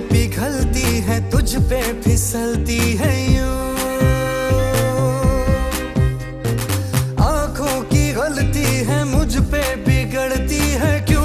पिघलती है तुझ पे फिसलती है यूं, आंखों की गलती है मुझ पे बिगड़ती है क्यों।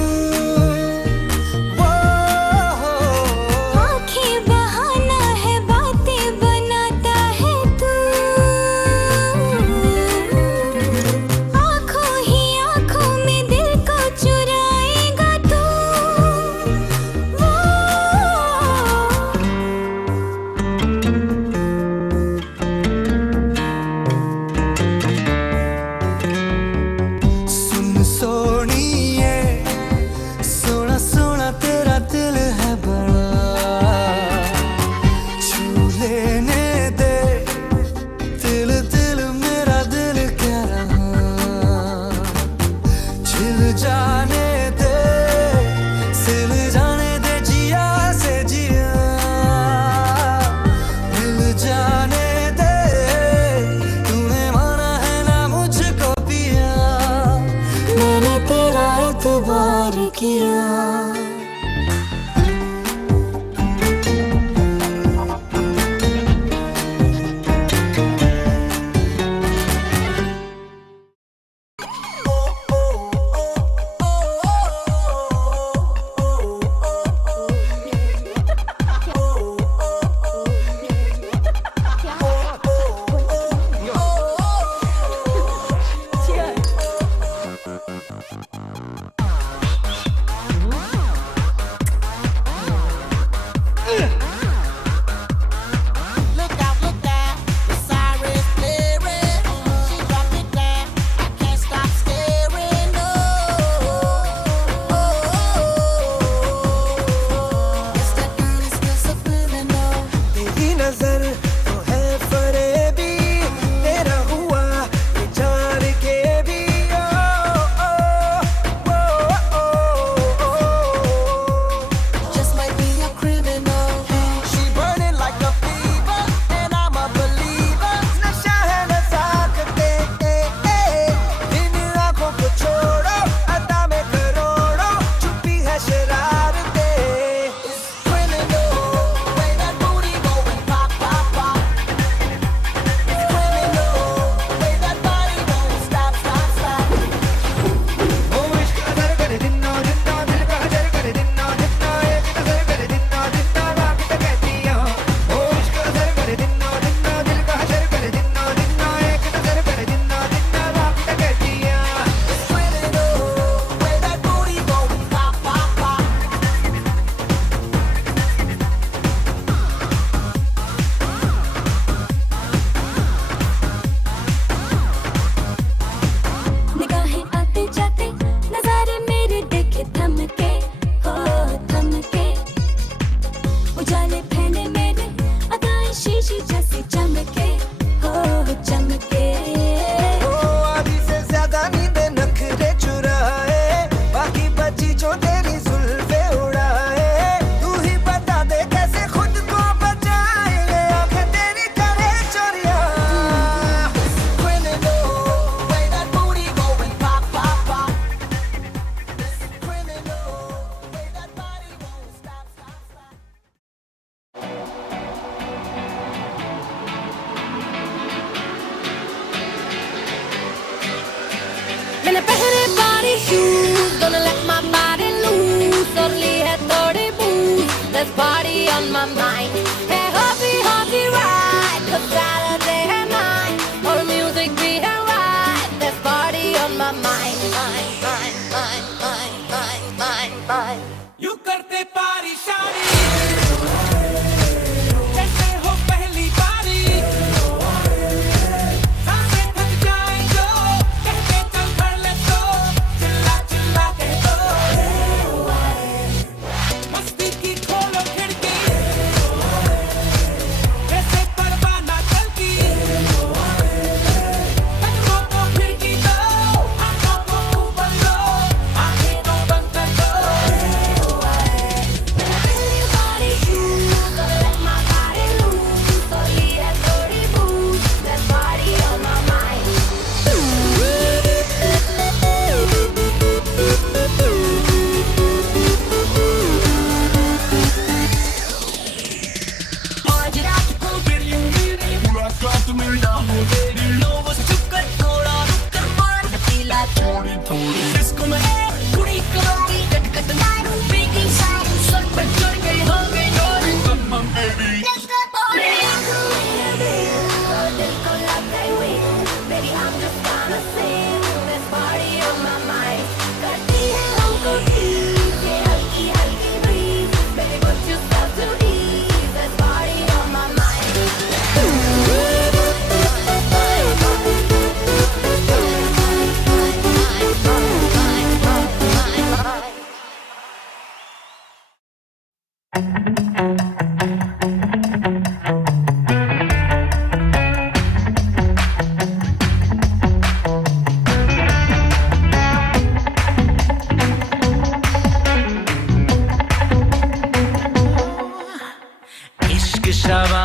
शवा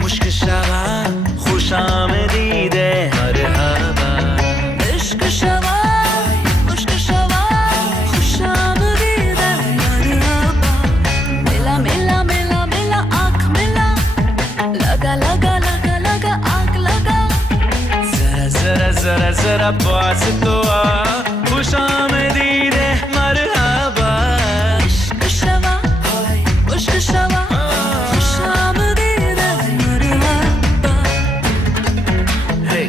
मुश्क शवा खुशामदीद मरहबा इश्क शवा मुश्क शवा खुशामदीद मरहबा मिला मिला मिला मिला आँख मिला लगा लगा लगा लगा आग लगा जरा जरा जरा जरा पास तो आ खुशामदीद मरहबा इश्क शवा मुश्क शवा खुशामदीद मरहबा Hey,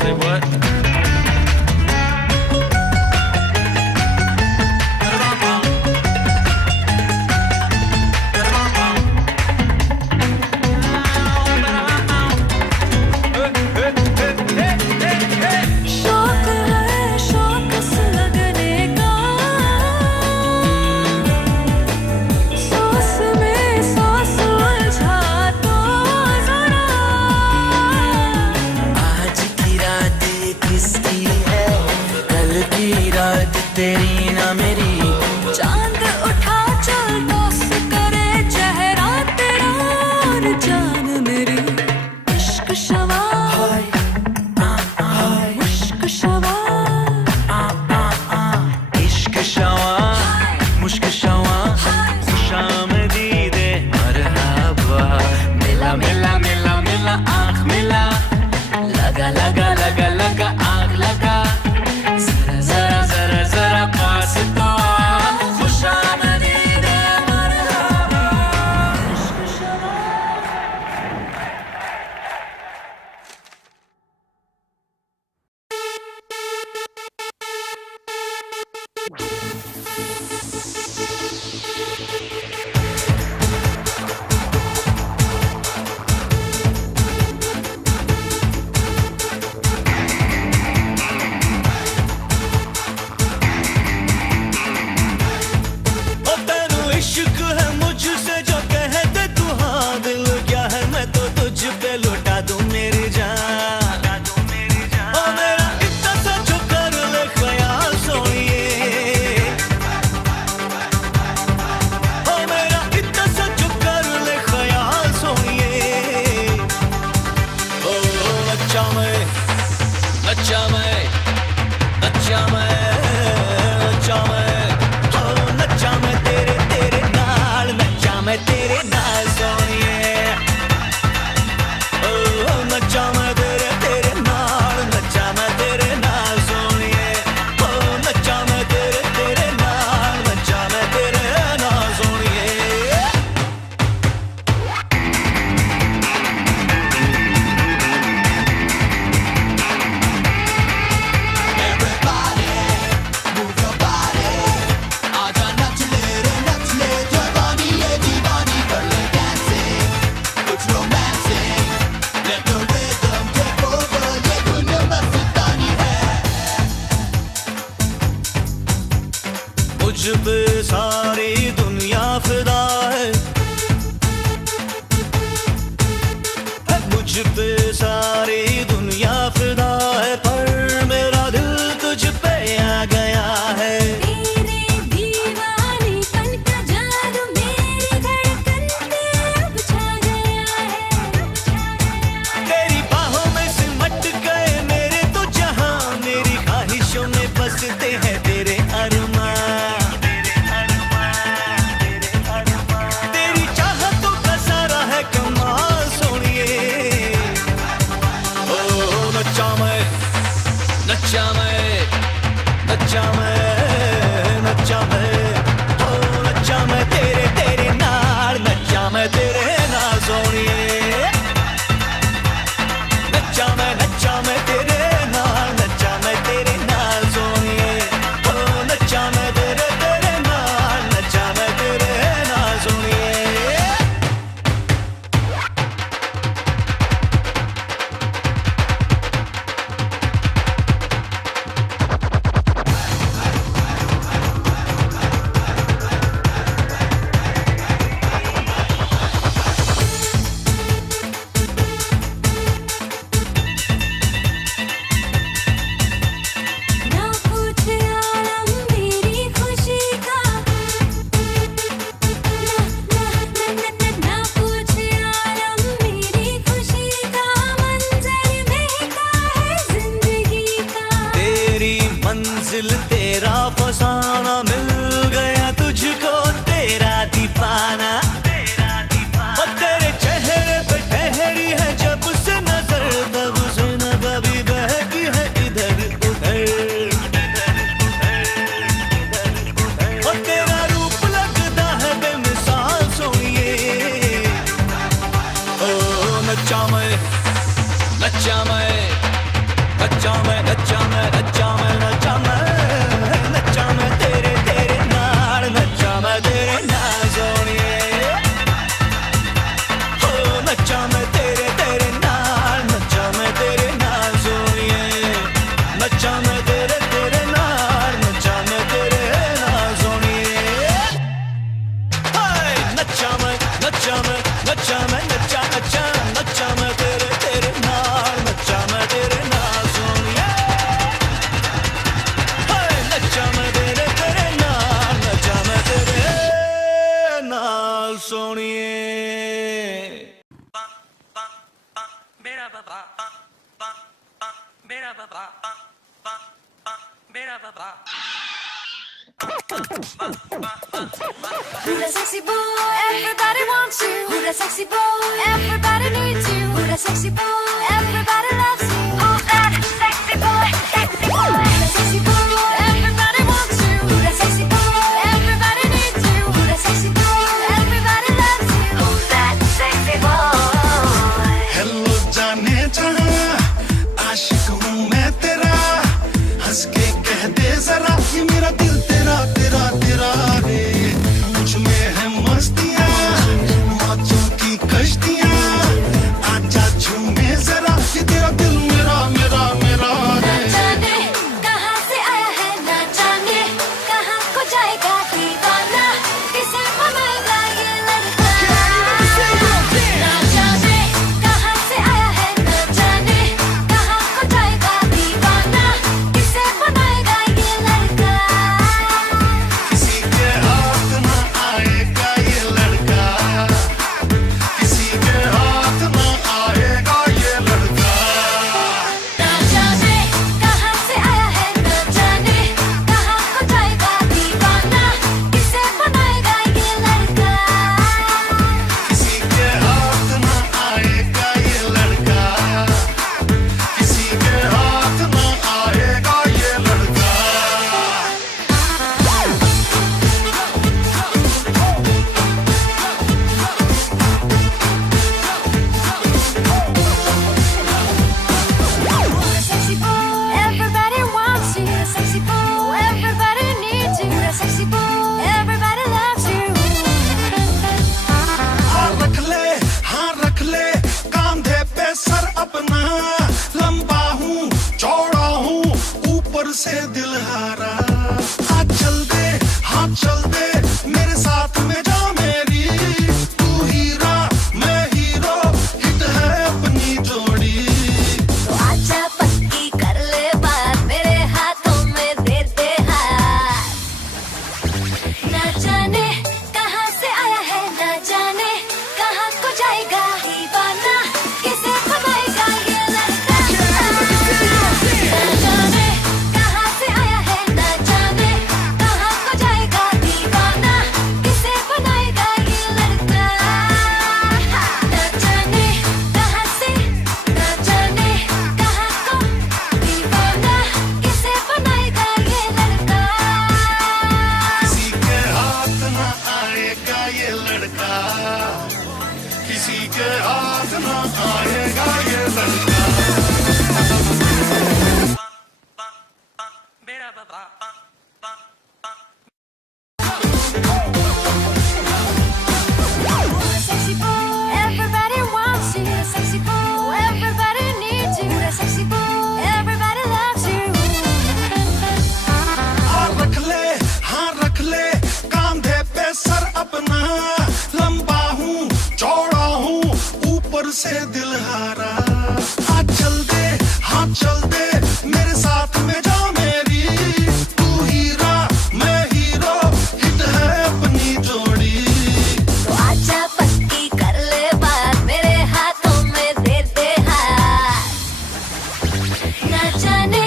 say what? शौक है शौक से लगने का सांस में सांस उलझा तो जरा आज की रात किसकी है कल की रात तेरी ना मेरी चांद उठा चल दोस्त करे चेहरा तेरा और जान मेरी इश्क शवा मुश्क शवा इश्क शवा मुश्क शवा खुशामदीद मरहबा मिला मिला मिला मिला आँख मिला लगा लगा लगा लगा आग लगा जरा जरा जरा जरा पास तो आ खुशामदीद मरहबा ओ तेरू इश्क है मुझसे जो कहते तू हाँ दिल क्या है मैं तो तुझ पे लौटा दूं मेरी जान ओ मेरा इतना सा जो कर ले ख्याल सोइए ओ मेरा इतना सा जो कर ले ख्याल सोइए ओ अच्छा मैं अच्छा मैं अच्छा मैं अच्छा मैं ओ नच्चा मैं तेरे तेरे नाल नच्चा मैं तेरे नाल सोनिए ओ नच्चा मैं तेरे तेरे नाल नच्चा मैं तेरे नाल सोनिए ओ नच्चा मैं तेरे तेरे नाल नच्चा मैं तेरे नाल सोनिए मुझ पे सारी दुनिया फिदा है मुझ पे सारी दुनिया फिदा है पर मेरा दिल तुझ पे आ गया है तेरे दीवानीपन का जादू मेरी धड़कन पे अब छा गया है तेरी बाहों में सिमट गए मेरे तो जहां मेरी ख्वाहिशों में बसते हैं तेरे अरमां तेरी चाहतों का सारा है कमाल सोनिए दीवाना और तेरे चेहरे पे ठहरी है जब से नजर, तब से न कभी बहकी है इधर उधर। और तेरा रूप लगता है बेमिसाल सोनिए। ओ नच्चा मैं नच्चा मैं नच्चा मैं नच्चा मैं नच्चा मैं नच्चा मैं नच्चा मैं तेरे तेरे नाल, नच्चा मैं तेरे नाल सोनिए। ओ नच्चा मैं तेरे तेरे नाल, नच्चा मैं तेरे नाल सोनिए। नच्चा मैं तेरे तेरे नाल, नच्चा मैं तेरे नाल सोनिए। हाय नच्चा मैं नच्चा मैं नच्चा मैं नच्चा नच्चा नच्चा मैं तेरे तेरे नाल, नच्चा मैं तेरे नाल सोनिए। हाय नच्चा मैं तेरे तेरे नाल, नच्चा मैं तेरे नाल सोनिए। Who that sexy boy? Everybody wants you. Who that sexy boy? Everybody needs you. Who that sexy boy? Everybody loves you. Who's that sexy boy? Sexy boy. Who that sexy boy? Everybody wants you. Who that sexy boy? Everybody needs you. Who that sexy boy? Everybody loves you. Who's that sexy boy? Hello जाने जहाँ आशिक हूँ मैं तेरा, हंस के कह दे जरा ये मेरा दिल तेरा तेरा तेरा है। मुझ में है मस्तियाँ मौजों की कश्तियाँ, आजा झूमे जरा ये तेरा दिल मेरा मेरा मेरा ना है। जाने कहाँ से आया है, ना जाने कहाँ को जाएगा दीवाना, किसे बनाएगा ये लड़का। ना जाने कहाँ से आया है, ना जाने कहाँ को जाएगा दीवाना, किसे बनाएगा ये लड़का। किसी के हाथ ना आएगा ये लड़का, किसी के हाथ ना आएगा ये लड़का। ना जाने कहाँ से आया है, ना जाने कहाँ को जाएगा दीवाना, किसे बनाएगा ये लड़का। किसी के हाथ ना आएगा ये लड़का, किसी के हाथ ना आएगा ये लड़का। Sexy boy, everybody wants you. Sexy boy, everybody needs you. Sexy boy, everybody loves you. रख ले हाँ रख ले कांधे पे सर अपना, लंबा हूँ चौड़ा हूँ ऊपर से दिल हारा। हाँ चल दे हाँ चल दे मेरे साथ में जा मेरी, तू हीरा मैं हीरो हिट है अपनी जोड़ी। तो आजा पक्की कर ले बात, मेरे हाथों में दे दे हाथ। ना जाने कहाँ से आया है, ना जाने कहाँ को जाएगा दीवाना, किसे बनाएगा ये लड़का। ना जाने कहाँ से आया है, ना जाने कहाँ को जाएगा दीवाना, किसे बनाएगा ये लड़का। ना जाने कहाँ से, ना जाने कहाँ को दीवाना, किसे बनाएगा ये लड़का। किसी के हाथ ना आएगा ये लड़का, किसी के हाथ ना आएगा ये लड़का। Sexy boy, everybody wants you. Sexy boy, everybody needs you. Sexy boy, everybody loves you. रख ले हाँ रख ले कांधे पे सर अपना, लंबा हूँ चौड़ा हूँ ऊपर से दिल हारा। हाँ चल दे हाँ चल दे मेरे साथ में जा मेरी, तू हीरा मैं हीरो हिट है अपनी जोड़ी। तो आजा पक्की कर ले बात, मेरे हाथों में दे दे हाथ। ना जाने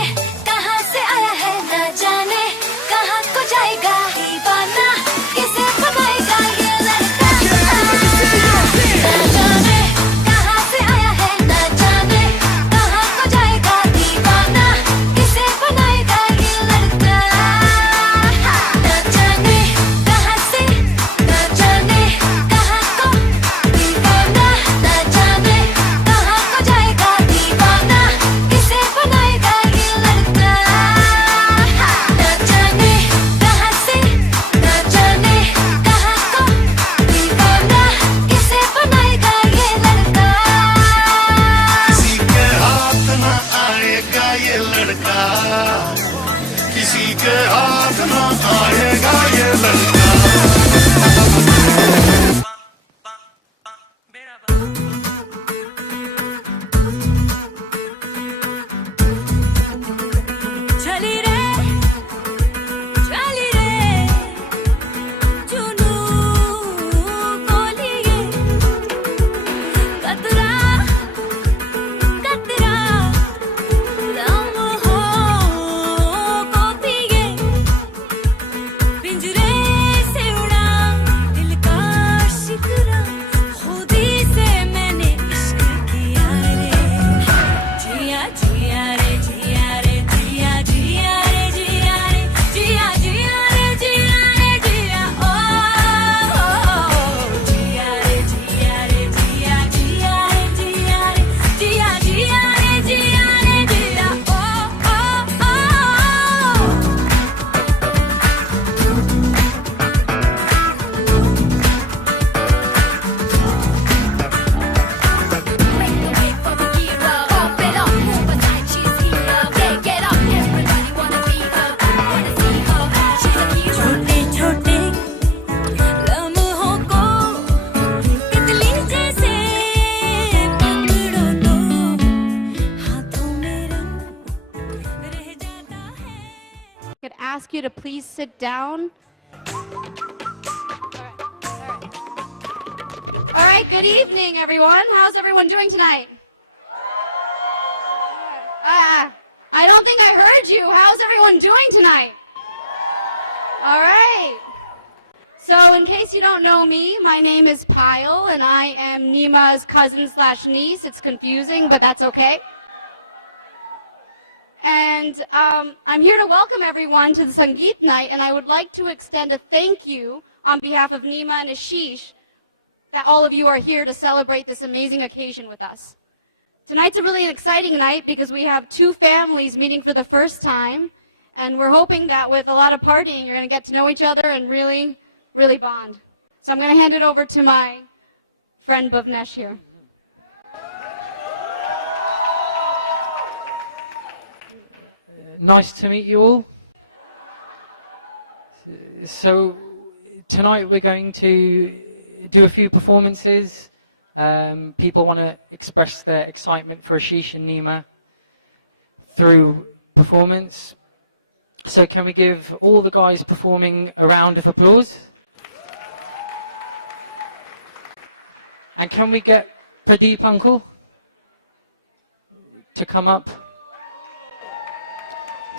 कहाँ से आया है, ना जाने कहाँ को जाएगा दीवाना, किसे बनाएगा ये लड़का। you to please sit down. All right, good evening, everyone. How's everyone doing tonight? I don't think I heard you. How's everyone doing tonight? All right. So in case you don't know me, my name is Payal, and I am Neema's cousin/niece. It's confusing, but that's okay. And I'm here to welcome everyone to the Sangeetnite, and I would like to extend a thank you on behalf of Neema and Ashish that all of you are here to celebrate this amazing occasion with us. Tonight's a really exciting night because we have two families meeting for the first time, and we're hoping that with a lot of partying, you're going to get to know each other and really, really bond. So I'm going to hand it over to my friend Bhavnesh here. Nice to meet you all. So tonight we're going to do a few performances. People want to express their excitement for Ashish and Neema through performance. So can we give all the guys performing a round of applause? And can we get Pradeep uncle to come up?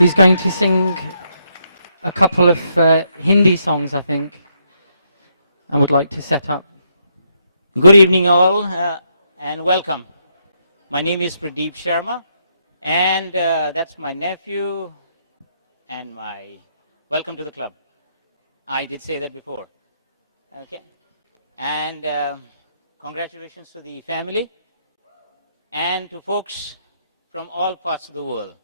He's going to sing a couple of Hindi songs, I think, and would like to set up. Good evening all and welcome. My name is Pradeep Sharma and that's my nephew and my welcome to the club. I did say that before. Okay. And congratulations to the family and to folks from all parts of the world.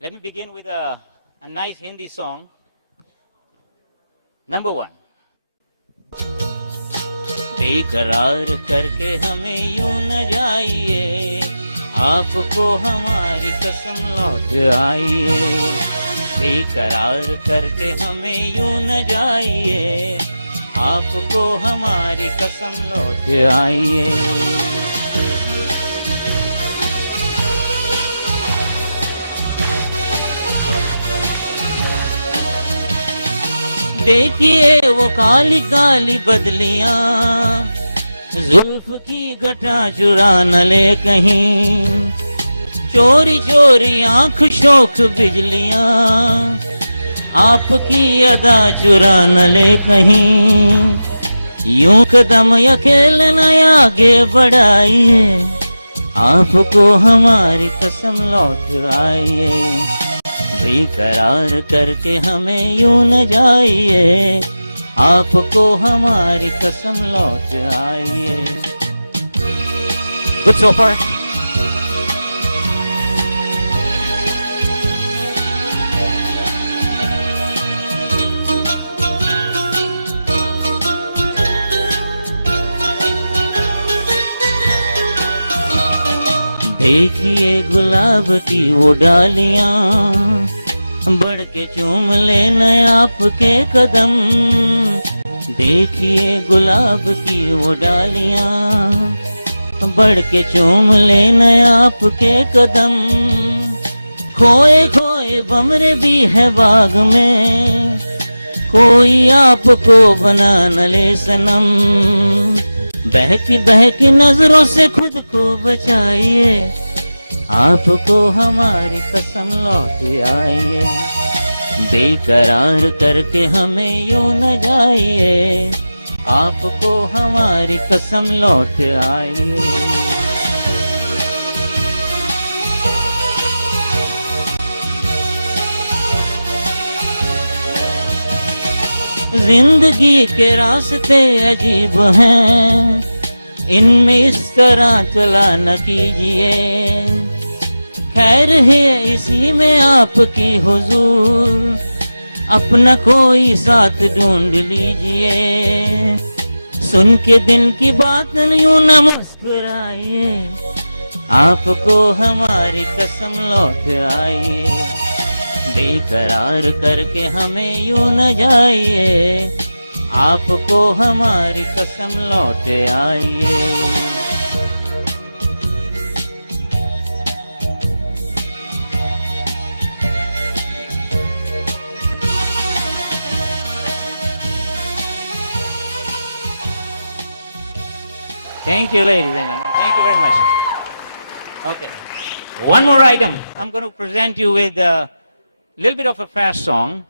Let me begin with a nice Hindi song. Number one. बेकरार करके हमें यूं न जाइए, आपको हमारी कसम लौट आइए। बेकरार करके हमें यूं न जाइए, आपको हमारी कसम लौट आइए। देखिए वो काली काली बदलियां, जुल्फ की घटा चुरा न ले कहीं, चोरी चोरी आंख शोख बिजलियां, आपकी अदा चुरा न ले कहीं। यूं कदम अकेले न आगे बढ़ाइए, आपको हमारी कसम लौट आइए। बेकरार करके हमें यूं न जाइए, आपको हमारी कसम लौट आइए। Good so far. देखिए गुलाब की वो डालियां, बढ़ के चूम लेना आपके कदम। देखिए गुलाब की वो डालियां, बढ़ के चूम लेना आपके कदम। खोए खोए बमरे भी है बाग में, कोई आपको बना न ले सनम। बहकी नजरों से खुद को बचाइए, आपको हमारी कसम लौट आइए। बेकरार करके हमें यूं न जाइए, आपको हमारी कसम लौट आइए। जिंदगी के रास्ते अजीब हैं, इनमें इस तरह चला न कीजिए। खैर है इसी में आपकी हुजूर, अपना कोई साथ ढूंढ लीजिए। सुन के दिन की बात यूं न मुस्कुराइए, आपको हमारी कसम लौट आइए। बेकरार करके हमें यूं न जाइए, आपको हमारी कसम लौट आइए। Thank you, ladies and gentlemen. Thank you very much. Okay. One more item. I'm going to present you with a little bit of a fast song,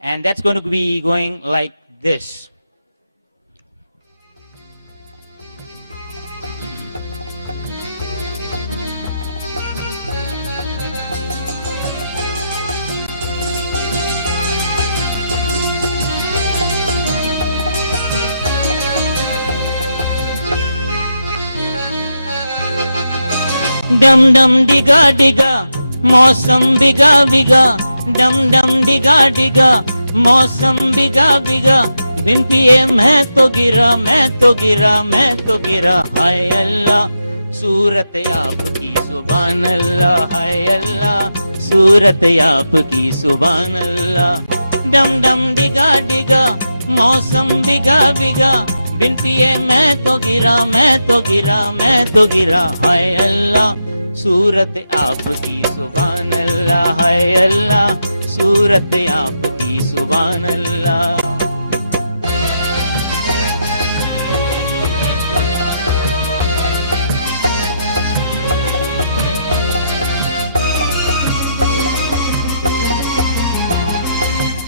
and that's going to be going like this. डम डम डिगा डिगा मौसम बिगा बिगा डम डम डिगा डिगा मौसम बिगा बिगा बिन पिए मैं तो गिरा मैं तो गिरा मैं तो गिरा हाय अल्लाह सूरत आपकी सुभान अल्लाह हाय अल्लाह सूरत आपकी सुभान अल्लाह डम डम डिगा डिगा मौसम बिगा बिगा बिन पिए मैं तो गिरा मैं तो गिरा मैं तो गिरा हाय अल्लाह सूरत आपकी सुभान अल्लाह हाय अल्लाह सूरत आपकी सुभान अल्लाह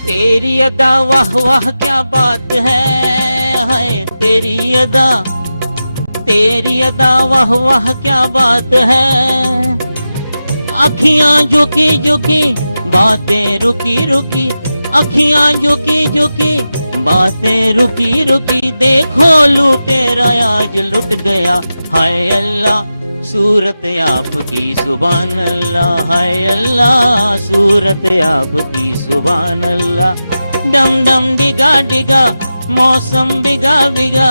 तेरी अदा वाह वाह क्या बात है हाय तेरी अदा वाह वाह क्या बात है अखियां झुकी झुकी बातें रुकी रुकी अखियां झुकी झुकी बातें रुकी रुकी देखो लुटेरा आज लुट गया हाय अल्लाह सूरत आपकी सुभान अल्लाह हाय अल्लाह सूरत आपकी सुभान अल्लाह डम डम डिगा डिगा मौसम बिगा बिगा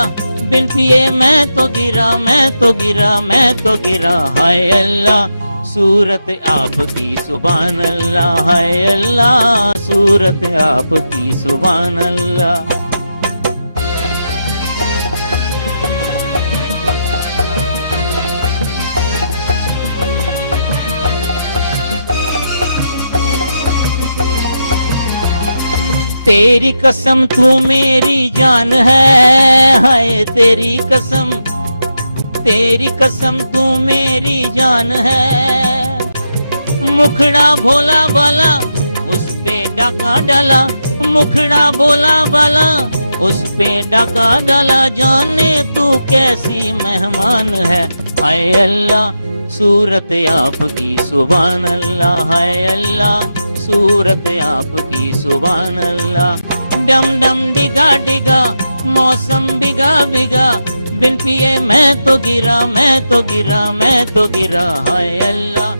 बिन पिए मैं तो गिरा मैं तो गिरा मैं तो गिरा हाय अल्लाह सूरत आपकी सुभान अल्लाह हाय अल्लाह सूरत आपकी सुभान अल्लाह तेरी कसम तू मेरी जान है हाय तेरी कसम तू मेरी जान है मुखड़ा भोला बाला उस पे डाका डाला मुखड़ा भोला बाला उस पे डाका डाला जाने तू कैसी मेहमान है हाय अल्लाह सूरत आपकी सुभान अल्लाह हाय अल्लाह सूरत आपकी सुभान अल्लाह डम डम डिगा डिगा मौसम बिगा बिगा बिन पिए मैं तो गिरा मैं तो गिरा मैं तो गिरा हाय अल्लाह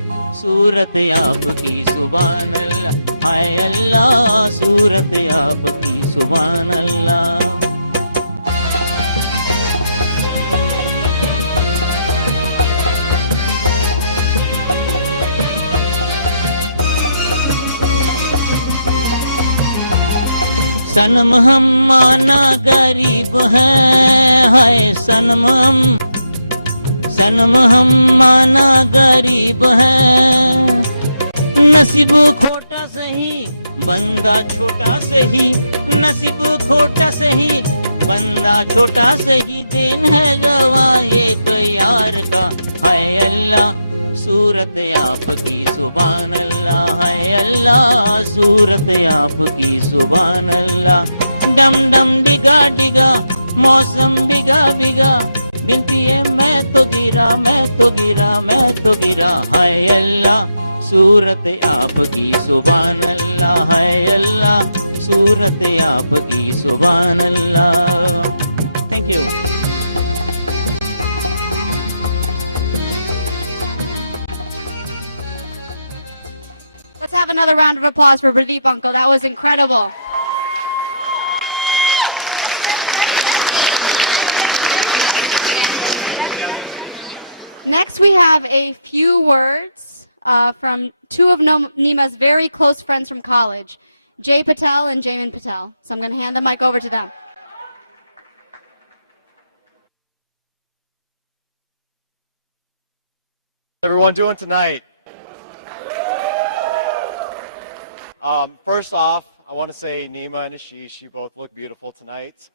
सूरत आपकी सुभान अल्लाह हाय अल्लाह सूरत आपकी सुभान अल्लाह सनम हम माना गरीब हैं हाय सनम हम माना गरीब हैं नसीब खोटा सही बंदा छोटा सही नसीब खोटा सही बंदा छोटा सही दिन है गवाह एक यार का हाय अल्लाह सूरत आपकी सुभान अल्लाह हाय अल्लाह सूरत आपकी सुभान अल्लाह डम डम डिगा डिगा मौसम बिगा बिगा बिन पिए मैं तो गिरा मैं तो गिरा मैं तो गिरा हाय अल्लाह सूरत आपकी सुभान अल्लाह हाय अल्लाह सूरत आपकी सुभान Allah thank you Let's have another round of applause for Pradeep Uncle. That was incredible. Next, we have a few words from two of Neema's very close friends from college, Jay Patel and Jamin Patel. So I'm going to hand the mic over to them. How's everyone doing tonight? First off, I want to say Neema and Ashish, you both look beautiful tonight.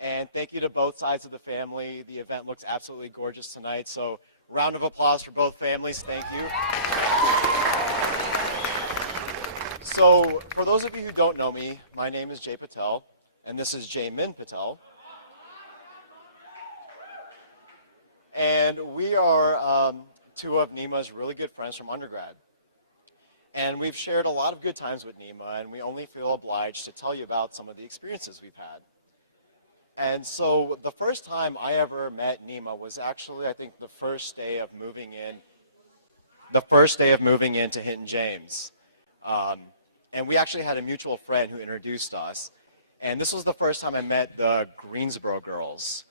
And thank you to both sides of the family. The event looks absolutely gorgeous tonight. So round of applause for both families. Thank you. So for those of you who don't know me, my name is Jay Patel, and this is Jay Min Patel. And we are two of Neema's really good friends from undergrad. And we've shared a lot of good times with Neema, and we only feel obliged to tell you about some of the experiences we've had. And so the first time I ever met Neema was actually, I think, the first day of moving into Hinton James. And we actually had a mutual friend who introduced us. And this was the first time I met the Greensboro girls.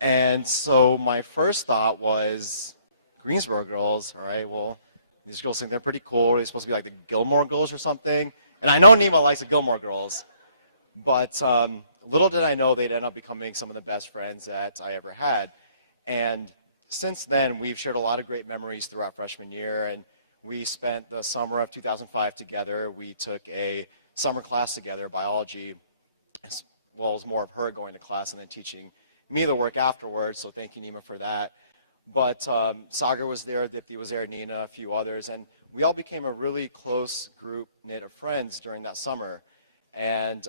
And so my first thought was, Greensboro girls, all right, well, these girls think they're pretty cool. They're supposed to be like the Gilmore Girls or something. And I know Neema likes the Gilmore Girls, but little did I know they'd end up becoming some of the best friends that I ever had. And since then, we've shared a lot of great memories throughout freshman year, and we spent the summer of 2005 together. We took a summer class together, biology. Well, it was more of her going to class and then teaching me the work afterwards, so thank you, Neema, for that. But Sagar was there, Dipti was there, Nina, a few others, and we all became a really close group knit of friends during that summer. And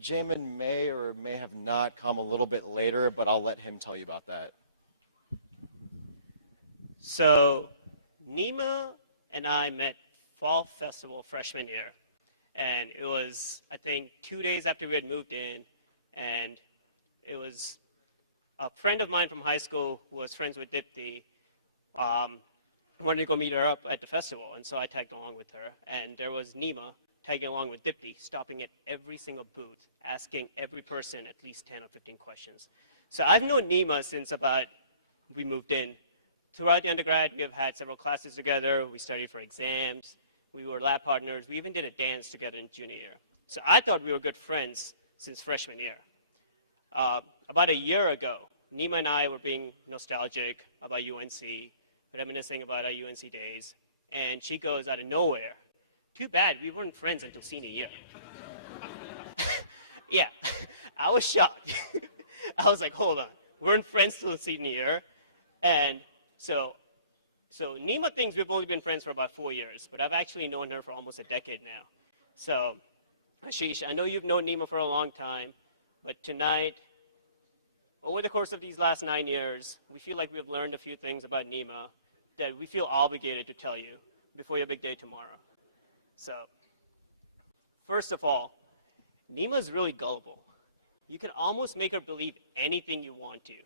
Jamin may or may have not come a little bit later, but I'll let him tell you about that. So Neema and I met Fall Festival freshman year. And it was, I think, 2 days after we had moved in. And it was a friend of mine from high school who was friends with Dipti, wanted to go meet her up at the festival. And so I tagged along with her. And there was Neema tagging along with Dipti, stopping at every single booth, asking every person at least 10 or 15 questions. So I've known Neema since about we moved in. Throughout the undergrad, we have had several classes together. We studied for exams. We were lab partners. We even did a dance together in junior year. So I thought we were good friends since freshman year. About a year ago, Neema and I were being nostalgic about UNC, reminiscing about our UNC days, and she goes out of nowhere, "Too bad we weren't friends until senior year." Yeah, I was shocked. I was like, hold on, we weren't friends till senior year. And so Neema thinks we've only been friends for about 4 years, but I've actually known her for almost a decade now. So Ashish, I know you've known Neema for a long time, but tonight, over the course of these last 9 years, we feel like we've learned a few things about Neema that we feel obligated to tell you before your big day tomorrow. So, first of all, Neema is really gullible. You can almost make her believe anything you want to,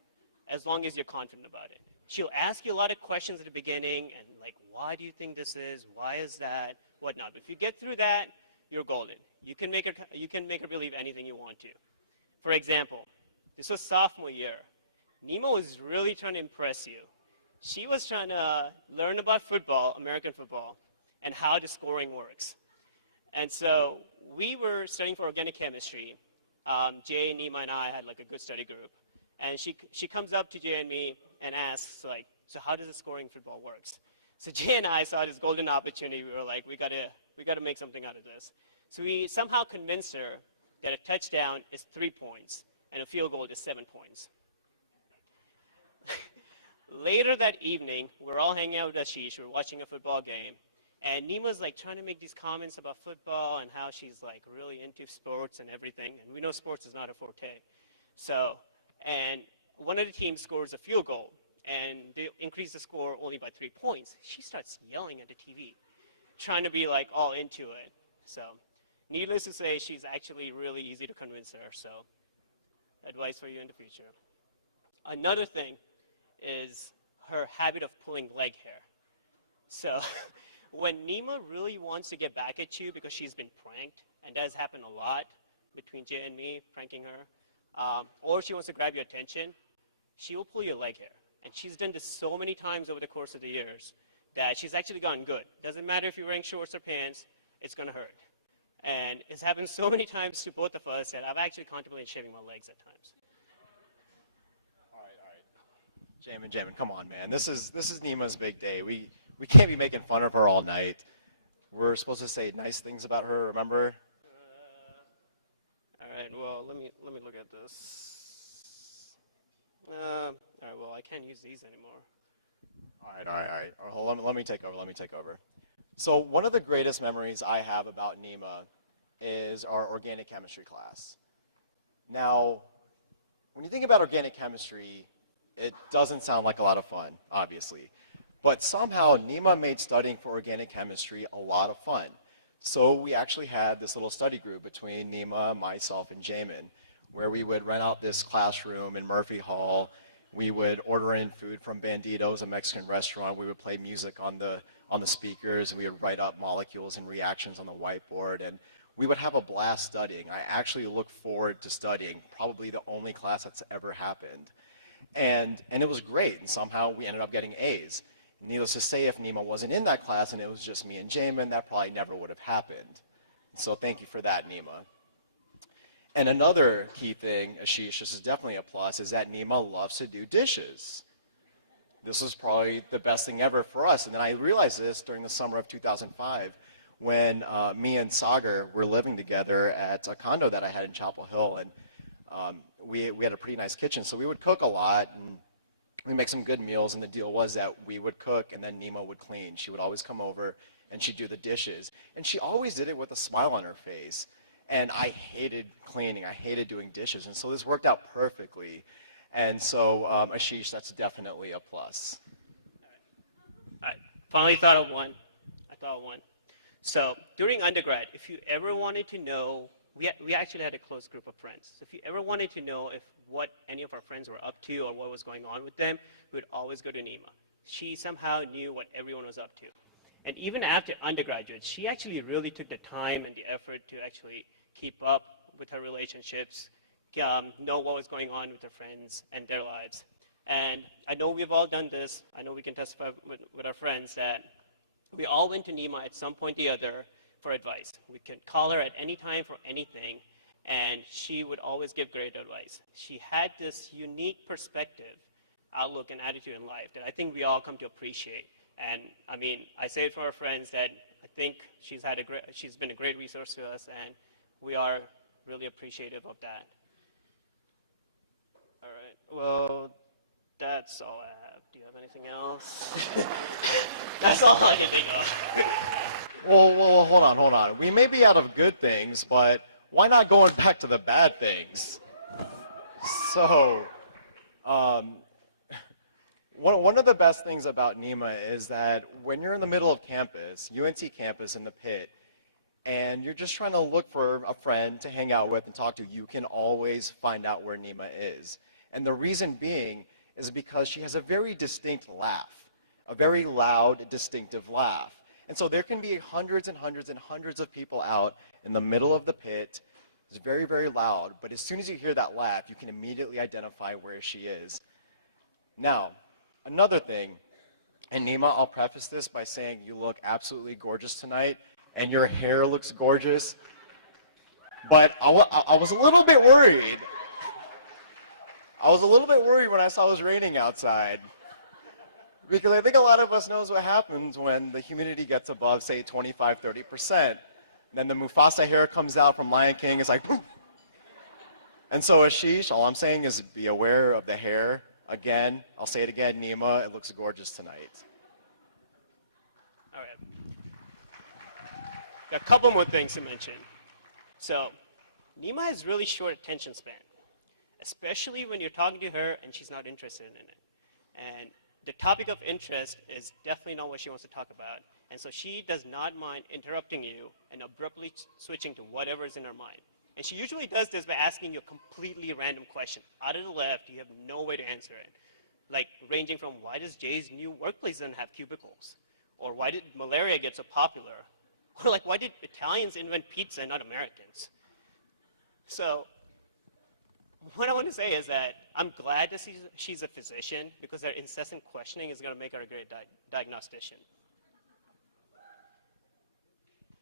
as long as you're confident about it. She'll ask you a lot of questions at the beginning, and like, why do you think this is? Why is that? Whatnot. But if you get through that, you're golden. You can make her believe anything you want to. For example, this was sophomore year. Neema was really trying to impress you. She was trying to learn about football, American football, and how the scoring works. And so we were studying for organic chemistry. Jay, Neema, and I had like a good study group. And she comes up to Jay and me and asks, like, so how does the scoring football works? So Jay and I saw this golden opportunity. We were like, we gotta make something out of this. So we somehow convinced her that a touchdown is 3 points and a field goal is 7 points. Later that evening, we're all hanging out with Ashish. We're watching a football game. And Neema's like trying to make these comments about football and how she's like really into sports and everything. And we know sports is not a forte. So, and one of the teams scores a field goal and they increase the score only by 3 points. She starts yelling at the TV, trying to be like all into it. So, needless to say, she's actually really easy to convince her. So, advice for you in the future. Another thing is her habit of pulling leg hair. So, when Neema really wants to get back at you because she's been pranked, and that has happened a lot between Jay and me, pranking her, or she wants to grab your attention, she will pull your leg hair. And she's done this so many times over the course of the years that she's actually gotten good. Doesn't matter if you're wearing shorts or pants, it's going to hurt. And it's happened so many times to both of us that I've actually contemplated shaving my legs at times. All right. Jamin, come on, man. This is Neema's big day. We can't be making fun of her all night. We're supposed to say nice things about her, remember? All right, well, let me look at this. All right, well, I can't use these anymore. All right, all right, all right. Hold on, let me take over, let me take over. So one of the greatest memories I have about Neema is our organic chemistry class. Now, when you think about organic chemistry, it doesn't sound like a lot of fun, obviously. But somehow Neema made studying for organic chemistry a lot of fun. So we actually had this little study group between Neema, myself, and Jamin, where we would rent out this classroom in Murphy Hall. We would order in food from Banditos, a Mexican restaurant. We would play music on the speakers, and we would write up molecules and reactions on the whiteboard. And we would have a blast studying. I actually look forward to studying, probably the only class that's ever happened. And it was great, and somehow we ended up getting A's. Needless to say, if Neema wasn't in that class and it was just me and Jamin, that probably never would have happened. So thank you for that, Neema. And another key thing, Ashish, this is definitely a plus, is that Neema loves to do dishes. This was probably the best thing ever for us. And then I realized this during the summer of 2005 when me and Sagar were living together at a condo that I had in Chapel Hill. And we had a pretty nice kitchen, so we would cook a lot. And we make some good meals, and the deal was that we would cook and then Neema would clean. She would always come over and she'd do the dishes. And she always did it with a smile on her face. And I hated cleaning, I hated doing dishes, and so this worked out perfectly. And so, Ashish, that's definitely a plus. All right, finally thought of one. I thought of one. So during undergrad, if you ever wanted to know, we actually had a close group of friends. So if you ever wanted to know what any of our friends were up to or what was going on with them, we would always go to Neema. She somehow knew what everyone was up to. And even after undergraduate, she actually really took the time and the effort to actually keep up with her relationships, know what was going on with her friends and their lives. And I know we've all done this. I know we can testify with our friends that we all went to Neema at some point or the other for advice. We could call her at any time for anything, and she would always give great advice. She had this unique perspective, outlook, and attitude in life that I think we all come to appreciate. And I mean, I say it for our friends that I think she's been a great resource to us, and we are really appreciative of that. All right, well, that's all I have. Do you have anything else? That's all I can think of. Well, hold on. We may be out of good things, but why not going back to the bad things? So, one of the best things about Neema is that when you're in the middle of campus, UNC campus in the pit, and you're just trying to look for a friend to hang out with and talk to, you can always find out where Neema is. And the reason being is because she has a very distinct laugh, a very loud, distinctive laugh. And so there can be hundreds and hundreds and hundreds of people out in the middle of the pit. It's very, very loud, but as soon as you hear that laugh, you can immediately identify where she is. Now, another thing, and Neema, I'll preface this by saying you look absolutely gorgeous tonight, and your hair looks gorgeous, but I was a little bit worried. I was a little bit worried when I saw it was raining outside, because I think a lot of us knows what happens when the humidity gets above, say, 25, 30%. Then the Mufasa hair comes out from Lion King, it's like, poof. And so Ashish, all I'm saying is be aware of the hair. Again, I'll say it again, Neema, it looks gorgeous tonight. All right. Got a couple more things to mention. So, Neema has really short attention span, especially when you're talking to her and she's not interested in it. And the topic of interest is definitely not what she wants to talk about. And so she does not mind interrupting you and abruptly switching to whatever is in her mind. And she usually does this by asking you a completely random question. Out of the left, you have no way to answer it. Like ranging from, why does Jay's new workplace doesn't have cubicles? Or why did malaria get so popular? Or like, why did Italians invent pizza and not Americans? So what I want to say is that I'm glad that she's a physician, because her incessant questioning is going to make her a great diagnostician.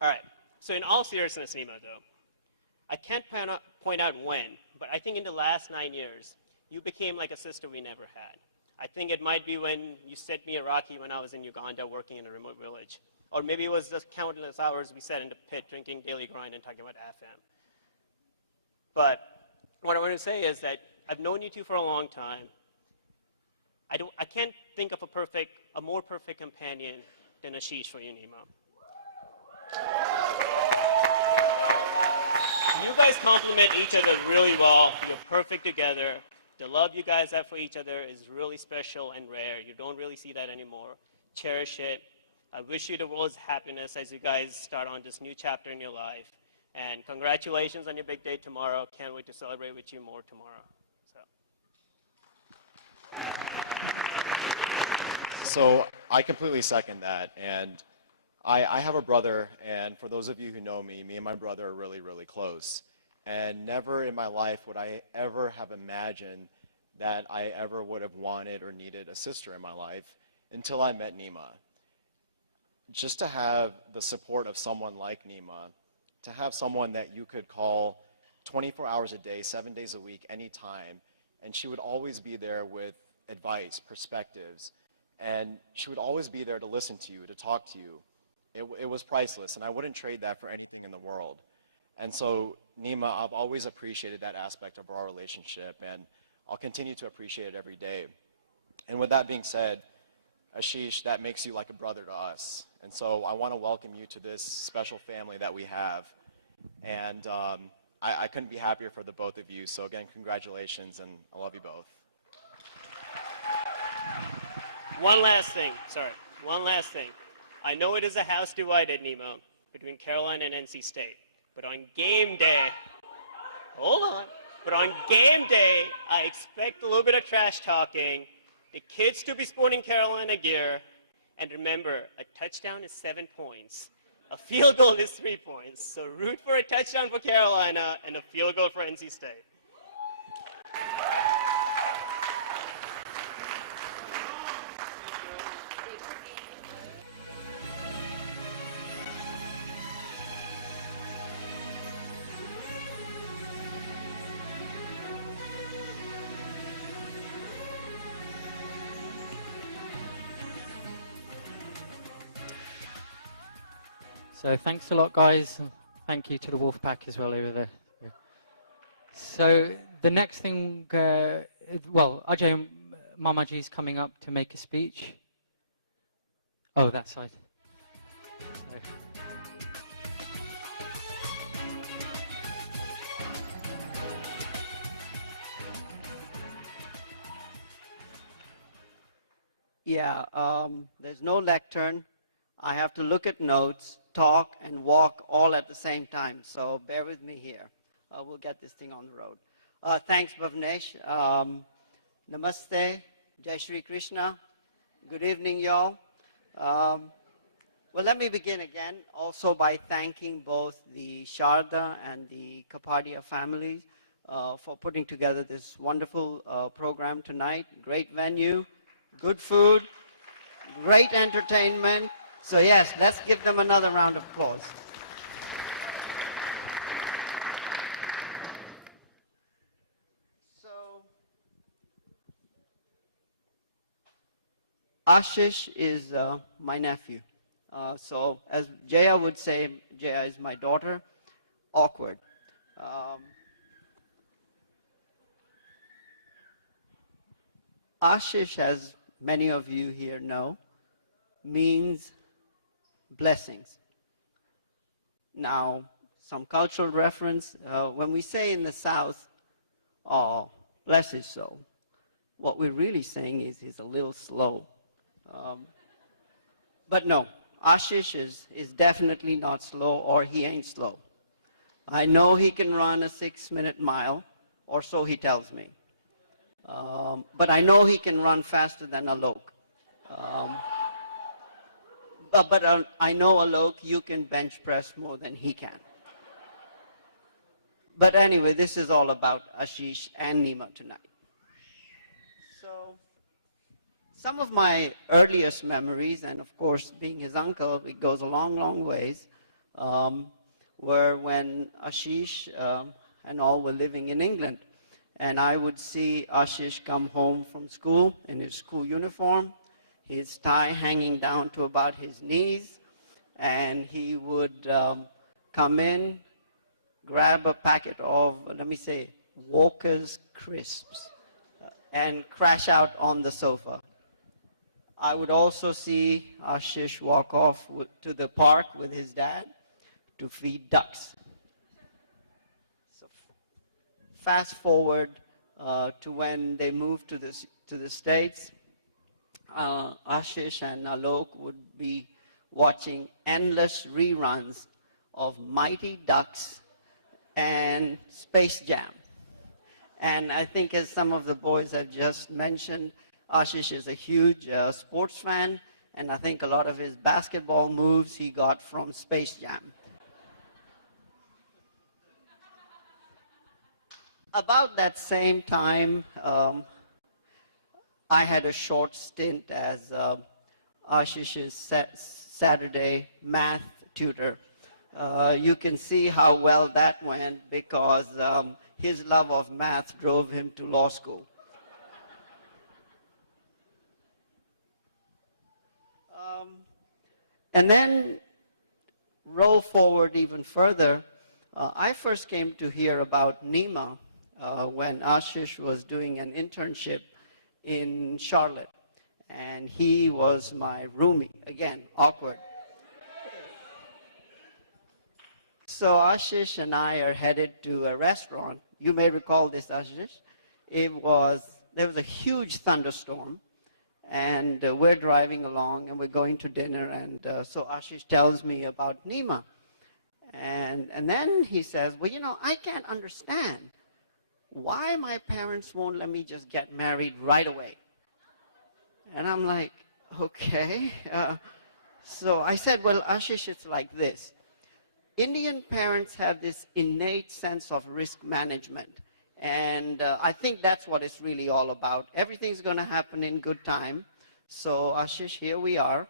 All right, so in all seriousness, Neema, though, I can't point out when, but I think in the last 9 years, you became like a sister we never had. I think it might be when you sent me Iraqi when I was in Uganda working in a remote village. Or maybe it was the countless hours we sat in the pit drinking daily grind and talking about FM. But what I want to say is that I've known you two for a long time. I can't think of a more perfect companion than Ashish for you, Neema. You guys complement each other really well. You're perfect together. The love you guys have for each other is really special and rare. You don't really see that anymore. Cherish it. I wish you the world's happiness as you guys start on this new chapter in your life. And congratulations on your big day tomorrow. Can't wait to celebrate with you more tomorrow. So I completely second that. And I have a brother, and for those of you who know me, me and my brother are really, really close. And never in my life would I ever have imagined that I ever would have wanted or needed a sister in my life until I met Neema. Just to have the support of someone like Neema, to have someone that you could call 24 hours a day, 7 days a week, anytime, and she would always be there with advice, perspectives, and she would always be there to listen to you, to talk to you. It was priceless, and I wouldn't trade that for anything in the world. And so, Neema, I've always appreciated that aspect of our relationship, and I'll continue to appreciate it every day. And with that being said, Ashish, that makes you like a brother to us. And so I want to welcome you to this special family that we have. And I couldn't be happier for the both of you. So again, congratulations, and I love you both. One last thing. I know it is a house divided, Neema, between Carolina and NC State. But on game day, hold on. But on game day, I expect a little bit of trash talking, the kids to be sporting Carolina gear, and remember, a touchdown is 7 points. A field goal is 3 points. So root for a touchdown for Carolina and a field goal for NC State. So thanks a lot, guys. And thank you to the Wolfpack as well over there. Yeah. So the next thing, well, Ajay Mamaji is coming up to make a speech. Oh, that side. So. Yeah, there's no lectern. I have to look at notes, talk, and walk all at the same time. So bear with me here. We'll get this thing on the road. Thanks, Bhavnesh. Namaste. Jai Shri Krishna. Good evening, y'all. Well, let me begin again also by thanking both the Sharda and the Kapadia families for putting together this wonderful program tonight. Great venue, good food, great entertainment. So yes, let's give them another round of applause. So, Ashish is my nephew. So as Jaya would say, Jaya is my daughter. Awkward. Ashish, as many of you here know, means blessings. Now, some cultural reference, when we say in the South, oh, bless his soul, what we're really saying is he's a little slow. But no, Ashish is definitely not slow, or he ain't slow. I know he can run a 6-minute mile, or so he tells me. But I know he can run faster than Alok. But I know, Alok, you can bench press more than he can. But anyway, this is all about Ashish and Neema tonight. So, some of my earliest memories, and of course, being his uncle, it goes a long, long ways, were when Ashish and all were living in England. And I would see Ashish come home from school in his school uniform, his tie hanging down to about his knees, and he would come in, grab a packet of, let me say, Walker's crisps, and crash out on the sofa. I would also see Ashish walk off to the park with his dad to feed ducks. So fast forward to when they moved to the States, Ashish and Alok would be watching endless reruns of Mighty Ducks and Space Jam. And I think, as some of the boys have just mentioned, Ashish is a huge sports fan, and I think a lot of his basketball moves he got from Space Jam. About that same time, I had a short stint as Ashish's Saturday math tutor. You can see how well that went because his love of math drove him to law school. And then roll forward even further. I first came to hear about Neema when Ashish was doing an internship in Charlotte. And he was my roomie. Again, awkward. So Ashish and I are headed to a restaurant. You may recall this, Ashish. There was a huge thunderstorm, and we're driving along, and we're going to dinner, and so Ashish tells me about Neema. And then he says, well, you know, I can't understand why my parents won't let me just get married right away. And I'm like, okay. So I said, well, Ashish, it's like this. Indian parents have this innate sense of risk management. And I think that's what it's really all about. Everything's going to happen in good time. So Ashish, here we are,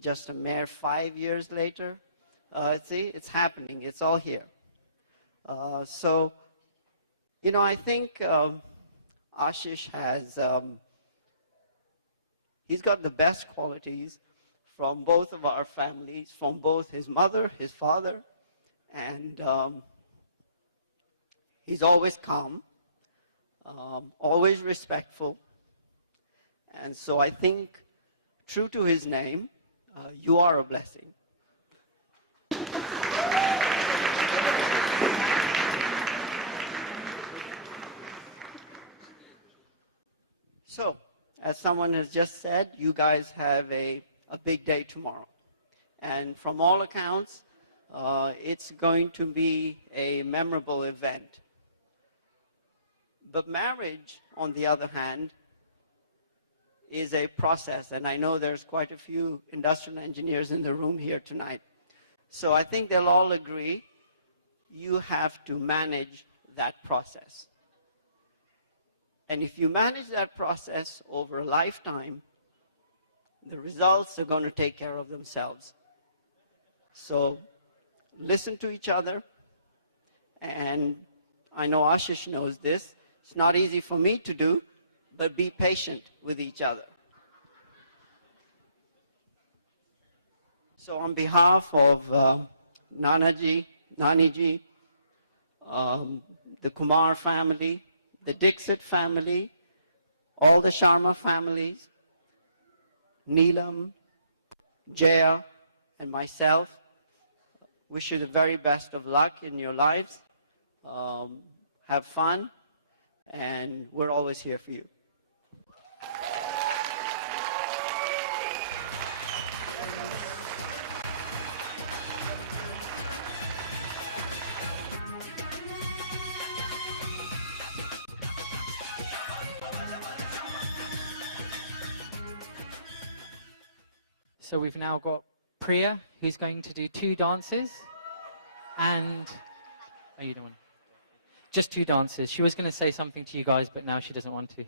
just a mere 5 years later. See, it's happening. It's all here. So, you know, I think Ashish has, he's got the best qualities from both of our families, from both his mother, his father, and he's always calm, always respectful. And so I think, true to his name, you are a blessing. So, as someone has just said, you guys have a big day tomorrow. And from all accounts, it's going to be a memorable event. But marriage, on the other hand, is a process. And I know there's quite a few industrial engineers in the room here tonight. So I think they'll all agree you have to manage that process. And if you manage that process over a lifetime, the results are going to take care of themselves. So listen to each other. And I know Ashish knows this. It's not easy for me to do, but be patient with each other. So on behalf of Nanaji, Naniji, the Kumar family, the Dixit family, all the Sharma families, Neelam, Jaya, and myself, wish you the very best of luck in your lives. Have fun, and we're always here for you. So we've now got Priya, who's going to do 2 dances, and oh, you don't want just 2 dances. She was going to say something to you guys, but now she doesn't want to.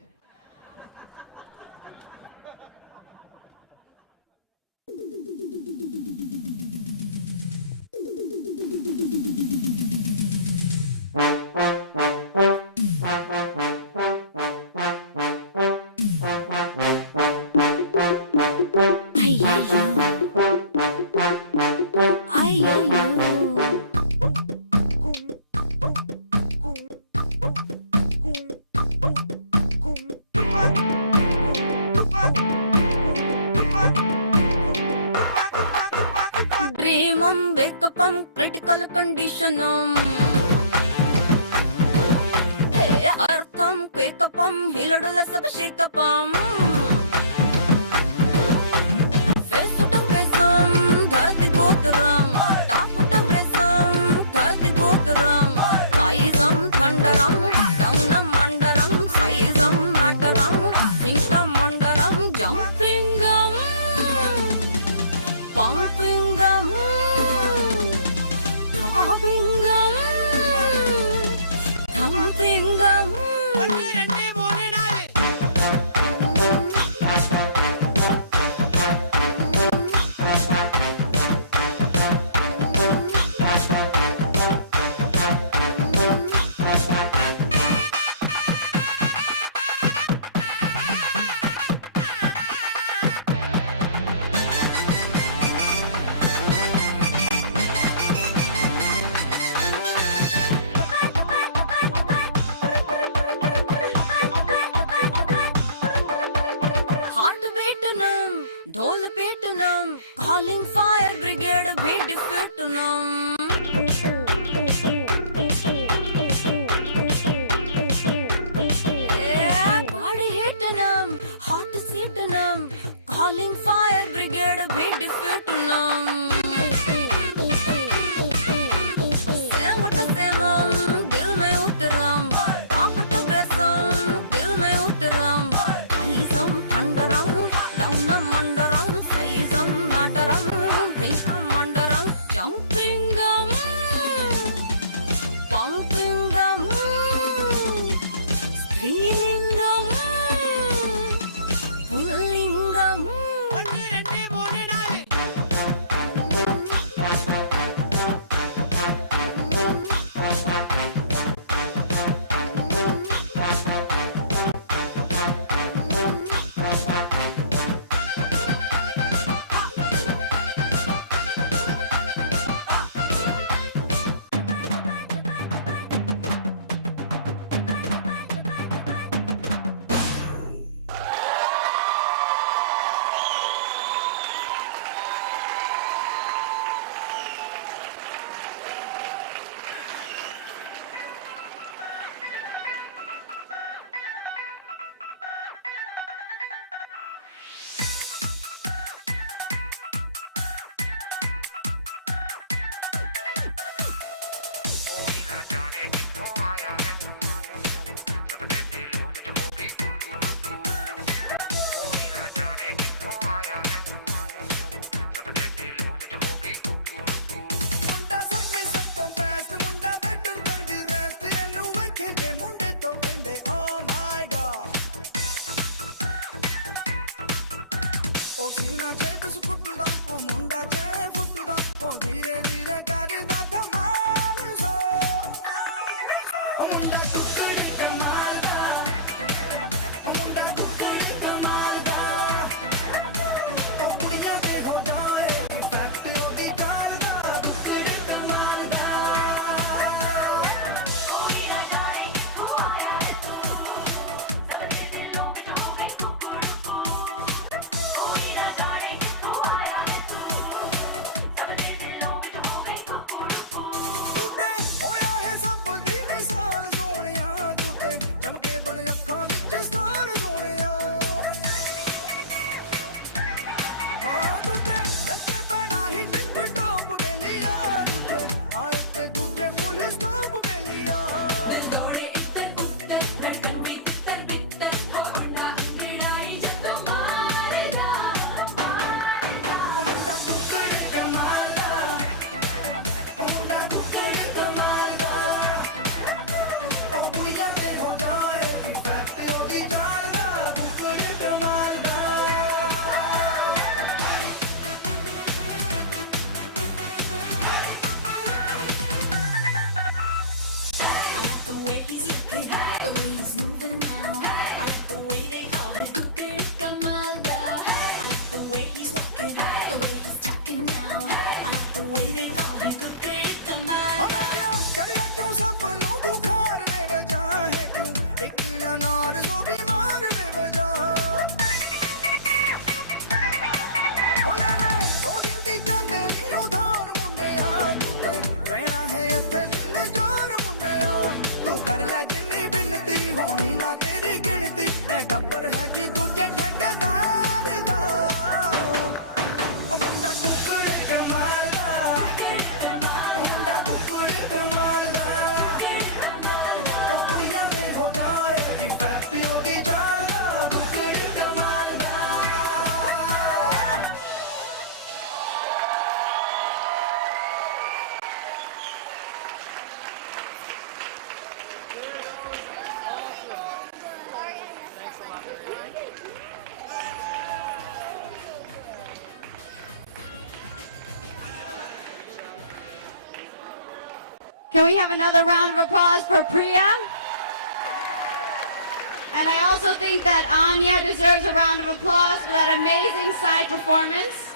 Ay, ay, ay. कंडीशनम अर्थम क्वेकपम हिलडुल सब शेकपम फेसुट फेसम धरती गोत्रम टापुट फेसम धरती गोत्रम साइजम थंडरम डाउनम मंडरम साइजम मैटरम सीतम मंडरम जंपिंगम पंपिंगम ड्रॉपिंगम थम्पिंगम heart बीटनम ढोल पीटनम calling fire brigade भी डिफिटनम body हिटनम hot सीटनम calling fire brigade भी डिफिटनम सेमट सेमम दिल में उतरम टापट बेसम दिल में उतरम साइजम थंडरम डाउनम मंडरम साइजम मैटरम थिंकम मंडरम जंपिंगम पंपिंगम स्त्रीलिंगम पुल्लिंगम ਮੁੰਡਾ ਸਭ ਮੇ ਸਭ ਤੋਂ ਬੈਸਟ ਮੁੰਡਾ ਬੈਟਰ ਦੈਨ ਦੀ ਰੈਸਟ ਇਹਨੂੰ ਵੇਖੇ ਜੇ ਮੁੰਡੇ ਤੋਂ ਕਹਿੰਦੇ ਓ ਮਾਈ ਗॉड ਉਹ ਸੀਨਾ ਚੇ ਕਸ ਕੁੱਟਦਾ ਉਹ ਮੁੰਡਾ ਚੇ ਫੁੱਟਦਾ ਉਹ ਧੀਰੇ ਧੀਰੇ ਕਰਦਾ ਧਮਾਲ ਸੋ ਉਹ ਮੁੰਡਾ ਕੁੱਕੜੀ ਕਮਾਲ ਦਾ ਉਹ ਮੁੰਡਾ ਕੁੱਕੜੀ ਕਮਾਲ ਦਾ ਉਹ ਕੁੜੀਆਂ ਦੇ ਹੋ ਜਾਏ ਇਫੈਕਟ ਉਹਦੀ ਕਾਲ ਦਾ ਕੁੱਕੜੀ ਕਮਾਲ ਦਾ Oh, Can we have another round of applause for Priya? And I also think that Anya deserves a round of applause for that amazing side performance.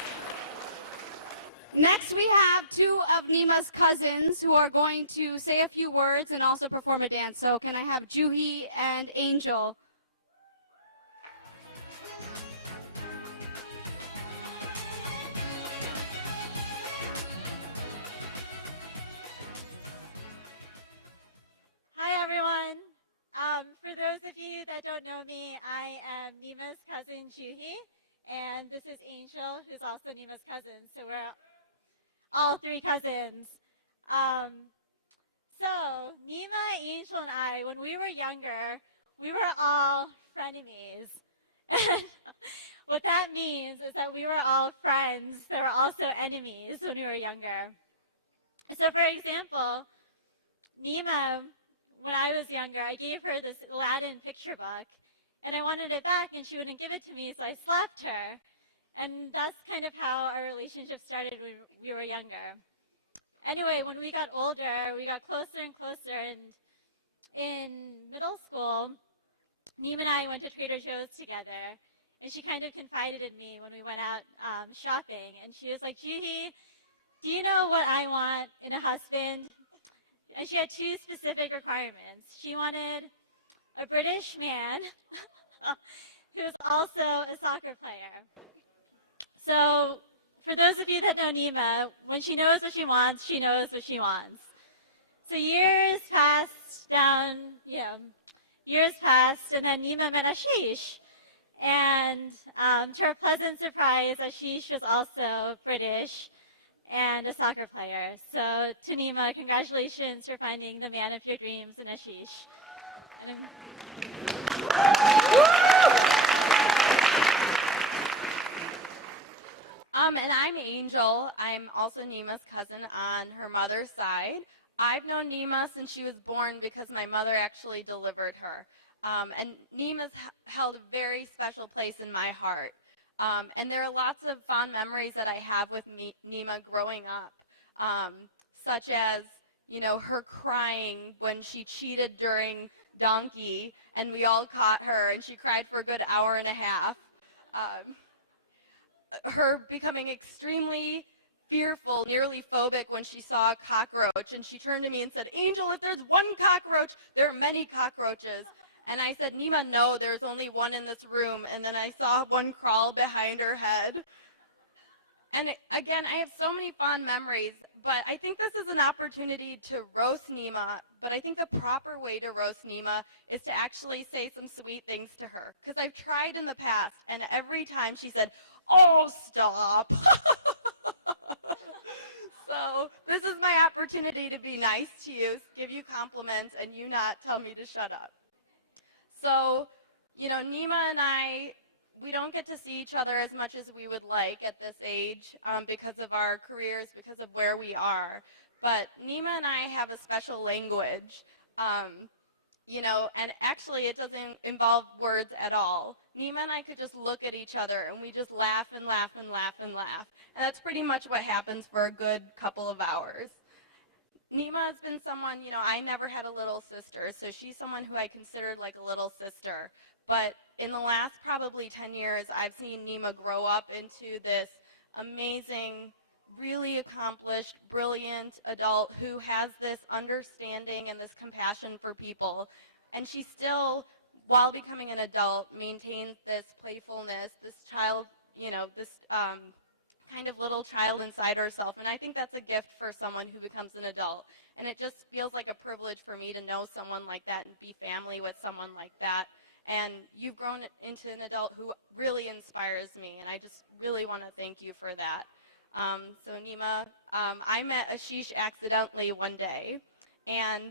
Next, we have two of Neema's cousins who are going to say a few words and also perform a dance. So can I have Juhi and Angel? Hi, everyone. For those of you that don't know me, I am Neema's cousin, Juhi, and this is Angel, who's also Neema's cousin. So we're all three cousins. So Neema, Angel, and I, when we were younger, we were all frenemies. And what that means is that we were all friends that were also enemies when we were younger. So for example, Neema, when I was younger, I gave her this Aladdin picture book, and I wanted it back, and she wouldn't give it to me, so I slapped her. And that's kind of how our relationship started when we were younger. Anyway, when we got older, we got closer and closer, and in middle school, Neema and I went to Trader Joe's together, and she kind of confided in me when we went out shopping, and she was like, Juhi, do you know what I want in a husband? And she had two specific requirements. She wanted a British man who's also a soccer player. So for those of you that know Neema, when she knows what she wants, she knows what she wants. So years passed, and then Neema met Ashish. And to her pleasant surprise, Ashish was also British and a soccer player. So to Neema, congratulations for finding the man of your dreams in Ashish. And I'm Angel. I'm also Neema's cousin on her mother's side. I've known Neema since she was born because my mother actually delivered her. And Neema's held a very special place in my heart. And there are lots of fond memories that I have with Neema growing up, such as, you know, her crying when she cheated during Donkey, and we all caught her, and she cried for a good hour and a half. Her becoming extremely fearful, nearly phobic when she saw a cockroach, and she turned to me and said, Angel, if there's one cockroach, there are many cockroaches. And I said, Neema, no, there's only one in this room. And then I saw one crawl behind her head. And again, I have so many fond memories, but I think this is an opportunity to roast Neema, but I think the proper way to roast Neema is to actually say some sweet things to her. Because I've tried in the past, and every time she said, oh, stop. So this is my opportunity to be nice to you, give you compliments, and you not tell me to shut up. So, you know, Neema and I, we don't get to see each other as much as we would like at this age because of our careers, because of where we are. But Neema and I have a special language, you know, and actually it doesn't involve words at all. Neema and I could just look at each other and we just laugh and laugh and laugh and laugh. And that's pretty much what happens for a good couple of hours. Neema has been someone, you know, I never had a little sister, so she's someone who I considered like a little sister. But in the last probably 10 years, I've seen Neema grow up into this amazing, really accomplished, brilliant adult who has this understanding and this compassion for people. And she still, while becoming an adult, maintains this playfulness, this child, you know, this kind of little child inside herself, and I think that's a gift for someone who becomes an adult. And it just feels like a privilege for me to know someone like that and be family with someone like that. And you've grown into an adult who really inspires me, and I just really want to thank you for that. So Neema, I met Ashish accidentally one day, and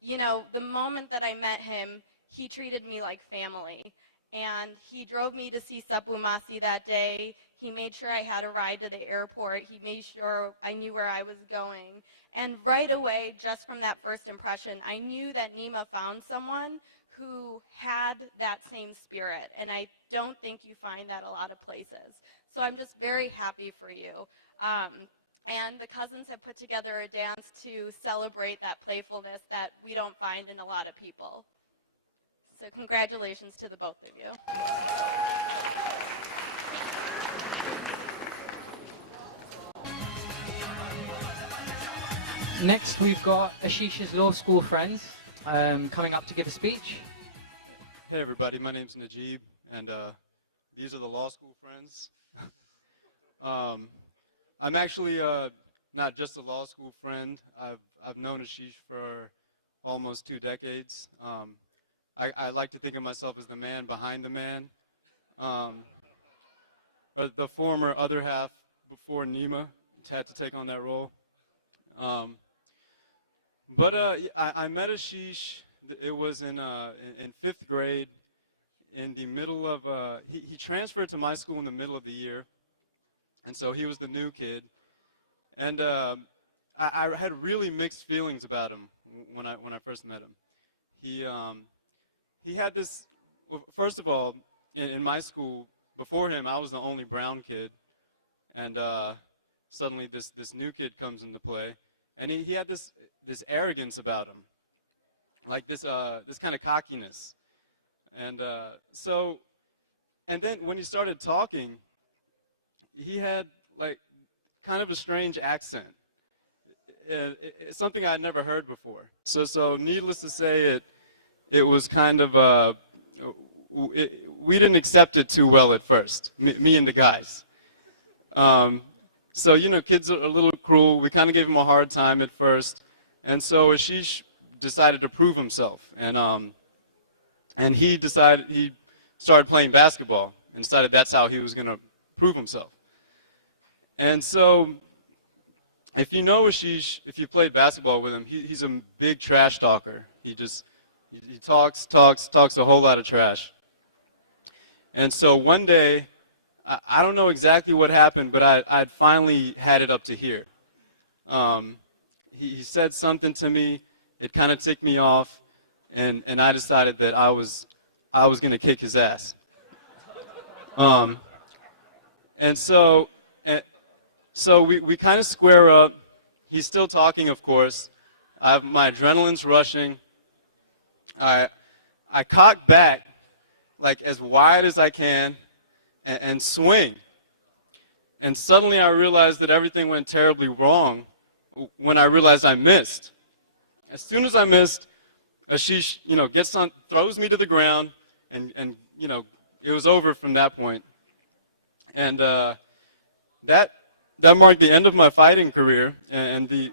you know, the moment that I met him, he treated me like family. And he drove me to see Sapumasi that day. He made sure I had a ride to the airport. He made sure I knew where I was going. And right away, just from that first impression, I knew that Neema found someone who had that same spirit. And I don't think you find that a lot of places. So I'm just very happy for you. And the cousins have put together a dance to celebrate that playfulness that we don't find in a lot of people. So congratulations to the both of you. Next, we've got Ashish's law school friends coming up to give a speech. Hey everybody, my name's Najib, and these are the law school friends. I'm actually not just a law school friend. I've known Ashish for almost 2 decades. I like to think of myself as the man behind the man, or the former other half before Neema had to take on that role. I met Ashish. It was in 5th grade. In the middle of he transferred to my school in the middle of the year, and so he was the new kid. And I had really mixed feelings about him when I first met him. He had this. Well, first of all, in my school before him, I was the only brown kid, and suddenly this new kid comes into play, and he had this arrogance about him, like this kind of cockiness, and then when he started talking, he had like kind of a strange accent. It's something I had never heard before. So needless to say, it was kind of we didn't accept it too well at first, me and the guys. So kids are a little cruel. We kind of gave him a hard time at first, and so Ashish decided to prove himself, and he started playing basketball and decided that's how he was going to prove himself. And so, if you know Ashish, if you played basketball with him, he's a big trash talker. He talks a whole lot of trash. And so one day, I don't know exactly what happened, but I'd finally had it up to here. He said something to me. It kind of ticked me off, and I decided that I was going to kick his ass. And so we kind of square up. He's still talking, of course. My adrenaline's rushing. I cock back like as wide as I can and swing. And suddenly I realized that everything went terribly wrong when I realized I missed. As soon as I missed, Ashish, gets on, throws me to the ground, and it was over from that point. And that marked the end of my fighting career and the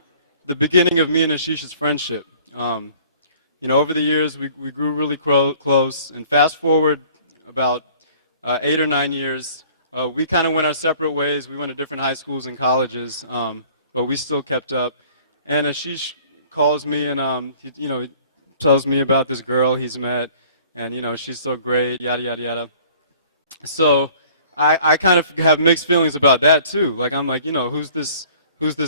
beginning of me and Ashish's friendship. Over the years, we grew really close, and fast forward about 8 or 9 years, we kind of went our separate ways. We went to different high schools and colleges, but we still kept up. And Ashish calls me and he tells me about this girl he's met, and she's so great, yada yada yada. So I kind of have mixed feelings about that too. Like I'm like, who's this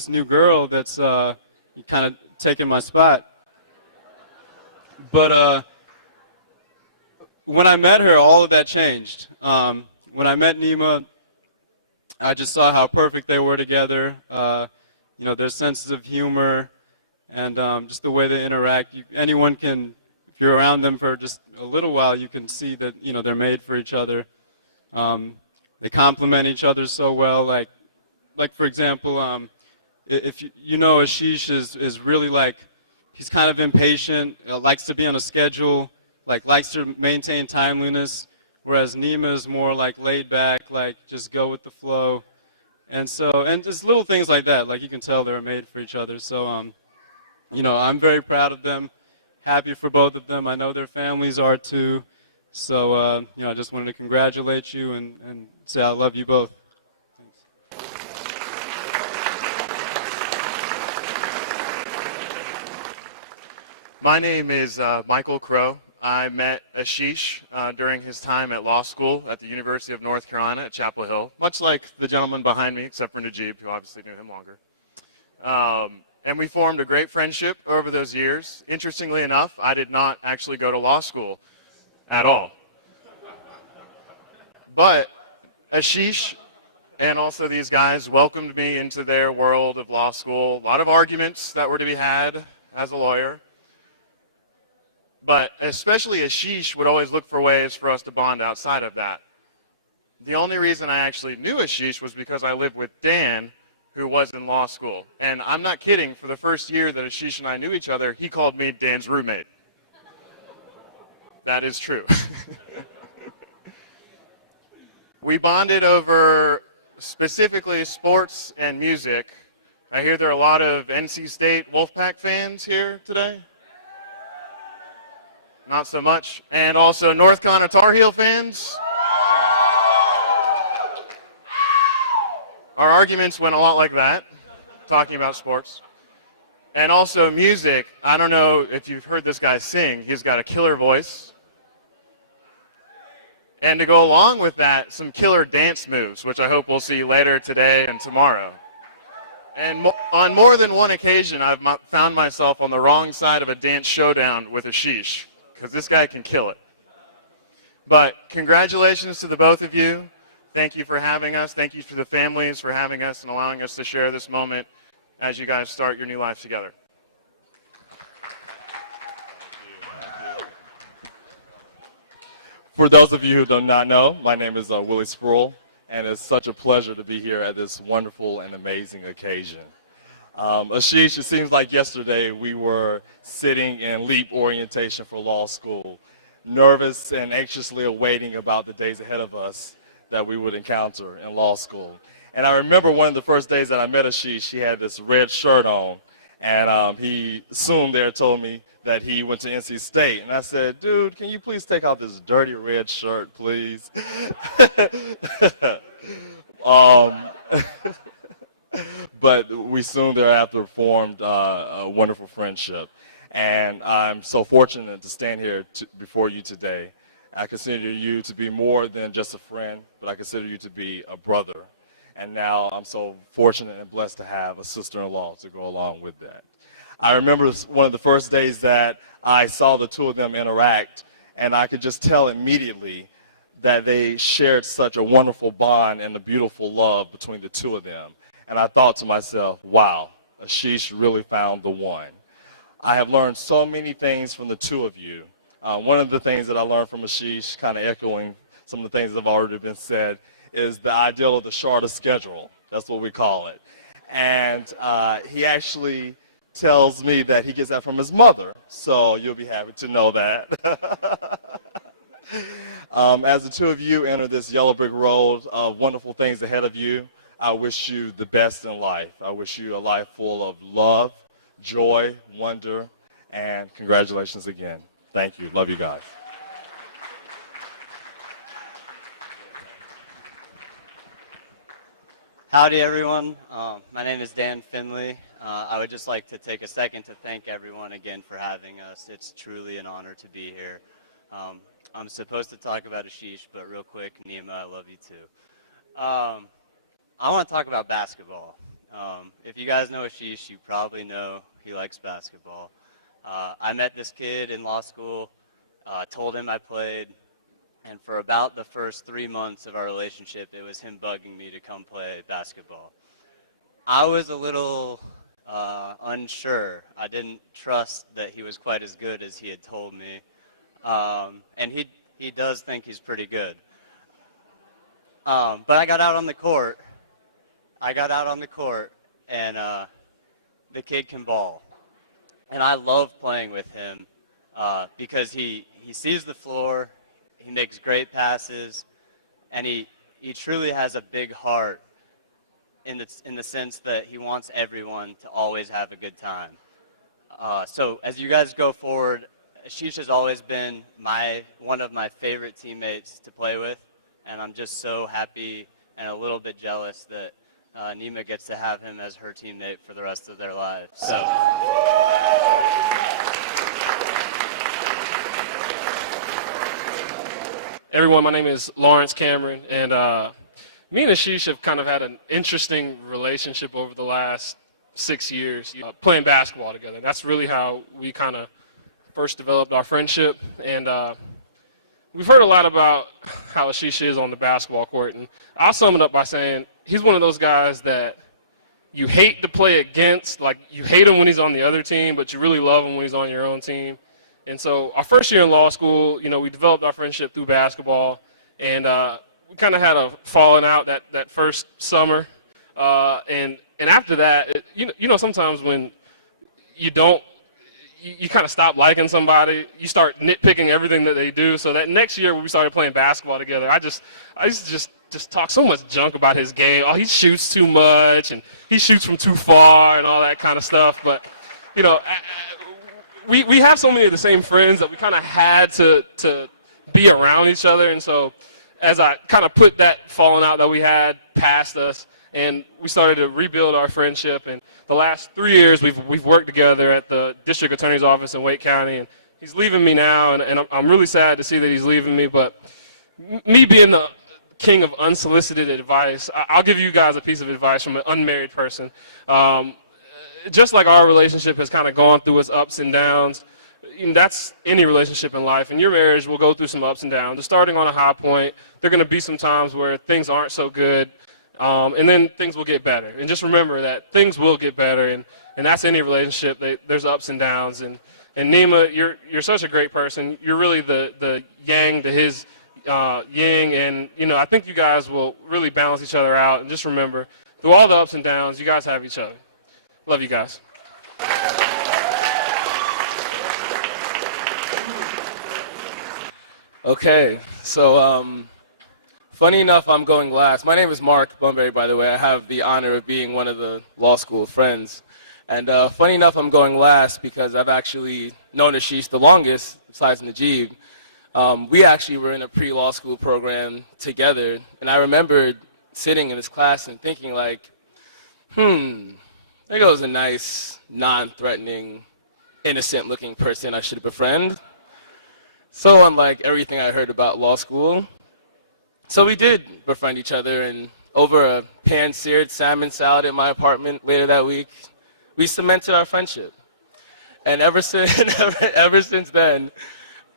new girl that's kind of taking my spot? But when I met her, all of that changed. When I met Neema, I just saw how perfect they were together. Their senses of humor and just the way they interact. Anyone can, if you're around them for just a little while, you can see that they're made for each other. They complement each other so well. Like for example, if Ashish is really like, he's kind of impatient, likes to be on a schedule, likes to maintain timeliness, whereas Neema is more like laid back, like just go with the flow. And just little things like that, like you can tell they're made for each other. So, I'm very proud of them, happy for both of them. I know their families are too. So, I just wanted to congratulate you and say I love you both. Thanks. My name is Michael Crow. I met Ashish during his time at law school at the University of North Carolina at Chapel Hill, much like the gentleman behind me, except for Najib, who obviously knew him longer. And we formed a great friendship over those years. Interestingly enough, I did not actually go to law school at all. But Ashish and also these guys welcomed me into their world of law school. A lot of arguments that were to be had as a lawyer. But especially Ashish would always look for ways for us to bond outside of that. The only reason I actually knew Ashish was because I lived with Dan, who was in law school. And I'm not kidding, for the first year that Ashish and I knew each other, he called me Dan's roommate. That is true. We bonded over specifically sports and music. I hear there are a lot of NC State Wolfpack fans here today. Not so much. And also North Carolina Tar Heel fans. Our arguments went a lot like that, talking about sports. And also music. I don't know if you've heard this guy sing. He's got a killer voice. And to go along with that, some killer dance moves, which I hope we'll see later today and tomorrow. And on more than one occasion, I've found myself on the wrong side of a dance showdown with Ashish, because this guy can kill it. But congratulations to the both of you. Thank you for having us. Thank you for the families for having us and allowing us to share this moment as you guys start your new life together. For those of you who do not know, my name is Willie Sproul, and it's such a pleasure to be here at this wonderful and amazing occasion. Ashish, it seems like yesterday we were sitting in LEAP orientation for law school, nervous and anxiously awaiting about the days ahead of us that we would encounter in law school. And I remember one of the first days that I met Ashish, he had this red shirt on, and he soon there told me that he went to NC State. And I said, dude, can you please take off this dirty red shirt, please? But we soon thereafter formed a wonderful friendship. And I'm so fortunate to stand here before you today. I consider you to be more than just a friend, but I consider you to be a brother. And now I'm so fortunate and blessed to have a sister-in-law to go along with that. I remember one of the first days that I saw the two of them interact, and I could just tell immediately that they shared such a wonderful bond and a beautiful love between the two of them. And I thought to myself, wow, Ashish really found the one. I have learned so many things from the two of you. One of the things that I learned from Ashish, kind of echoing some of the things that have already been said, is the ideal of the shorter schedule. That's what we call it. And he actually tells me that he gets that from his mother, so you'll be happy to know that. As the two of you enter this yellow brick road of wonderful things ahead of you, I wish you the best in life. I wish you a life full of love, joy, wonder, and congratulations again. Thank you. Love you guys. Howdy, everyone. My name is Dan Finley. I would just like to take a second to thank everyone again for having us. It's truly an honor to be here. I'm supposed to talk about Ashish, but real quick, Neema, I love you too. I want to talk about basketball. If you guys know Ashish, you probably know he likes basketball. I met this kid in law school, told him I played, and for about the first 3 months of our relationship, it was him bugging me to come play basketball. I was a little unsure. I didn't trust that he was quite as good as he had told me. And he does think he's pretty good. But I got out on the court. And the kid can ball. And I love playing with him because he sees the floor, he makes great passes, and he truly has a big heart in the sense that he wants everyone to always have a good time. So as you guys go forward, Ashish has always been one of my favorite teammates to play with, and I'm just so happy and a little bit jealous that Neema gets to have him as her teammate for the rest of their lives. So. Everyone, my name is Lawrence Cameron, and me and Ashish have kind of had an interesting relationship over the last 6 years, playing basketball together. That's really how we kind of first developed our friendship, and we've heard a lot about how Ashish is on the basketball court, and I'll sum it up by saying he's one of those guys that you hate to play against. Like, you hate him when he's on the other team, but you really love him when he's on your own team. And so our first year in law school, we developed our friendship through basketball, and we kind of had a falling out that first summer. And after that, sometimes when you don't, you kind of stop liking somebody, you start nitpicking everything that they do. So that next year when we started playing basketball together, I used to just talk so much junk about his game. Oh, he shoots too much, and he shoots from too far, and all that kind of stuff. But we have so many of the same friends that we kind of had to be around each other. And so as I kind of put that falling out that we had past us, and we started to rebuild our friendship. And the last 3 years, we've worked together at the district attorney's office in Wake County. And he's leaving me now, and I'm really sad to see that he's leaving me. But me being the king of unsolicited advice, I'll give you guys a piece of advice from an unmarried person. Just like our relationship has kind of gone through its ups and downs, that's any relationship in life. And your marriage will go through some ups and downs. They're starting on a high point. There are going to be some times where things aren't so good. And then things will get better. And just remember that things will get better, and that's any relationship. There's ups and downs. And Neema, you're such a great person. You're really the yang to his yin, and I think you guys will really balance each other out. And just remember, through all the ups and downs, you guys have each other. Love you guys. Okay, so funny enough, I'm going last. My name is Mark Bunbury, by the way. I have the honor of being one of the law school friends. And funny enough, I'm going last because I've actually known Ashish the longest, besides Najib. We actually were in a pre-law school program together, and I remembered sitting in this class and thinking like, there goes a nice, non-threatening, innocent-looking person I should befriend. So unlike everything I heard about law school. So we did befriend each other, and over a pan-seared salmon salad in my apartment later that week, we cemented our friendship. And ever since then,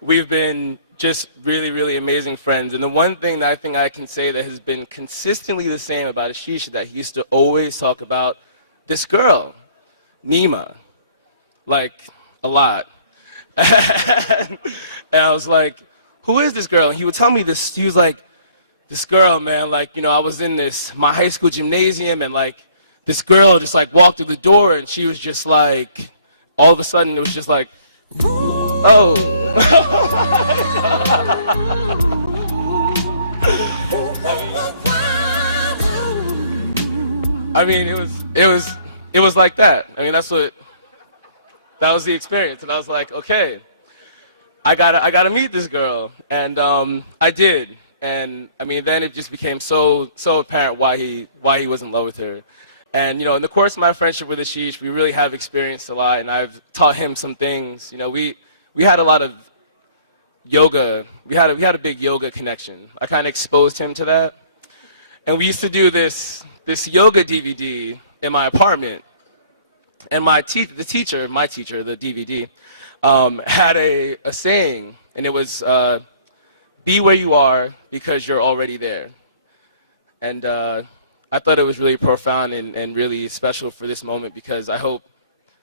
we've been just really, really amazing friends. And the one thing that I think I can say that has been consistently the same about Ashish is that he used to always talk about this girl, Neema, like a lot. And I was like, who is this girl? And he would tell me this. He was like, this girl, man, like, I was in my high school gymnasium, and like this girl just like walked through the door, and she was just like, all of a sudden it was just like, oh. I mean, it was like that. I mean, that was the experience. And I was like, okay, I gotta meet this girl. And I did. And I mean, then it just became so apparent why he was in love with her. And in the course of my friendship with Ashish, we really have experienced a lot, and I've taught him some things. We had a lot of yoga. We had a big yoga connection. I kind of exposed him to that. And we used to do this yoga DVD in my apartment. And my teacher, the DVD, had a saying, and it was, be where you are because you're already there. And I thought it was really profound and really special for this moment, because I hope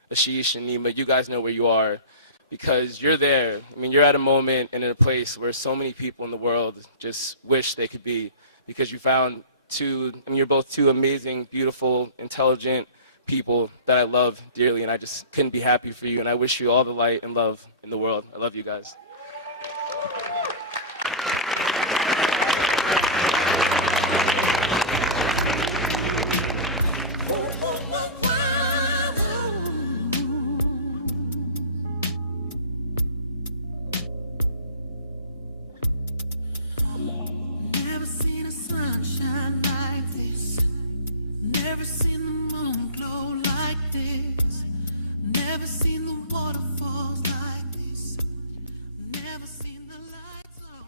Ashish and Neema, you guys know where you are, because you're there. I mean, you're at a moment and in a place where so many people in the world just wish they could be, because you found you're both two amazing, beautiful, intelligent people that I love dearly, and I just couldn't be happy for you, and I wish you all the light and love in the world. I love you guys. Never seen a sunshine like this. Never seen the moon glow like this. Never seen the waterfalls like this. Never seen the lights up.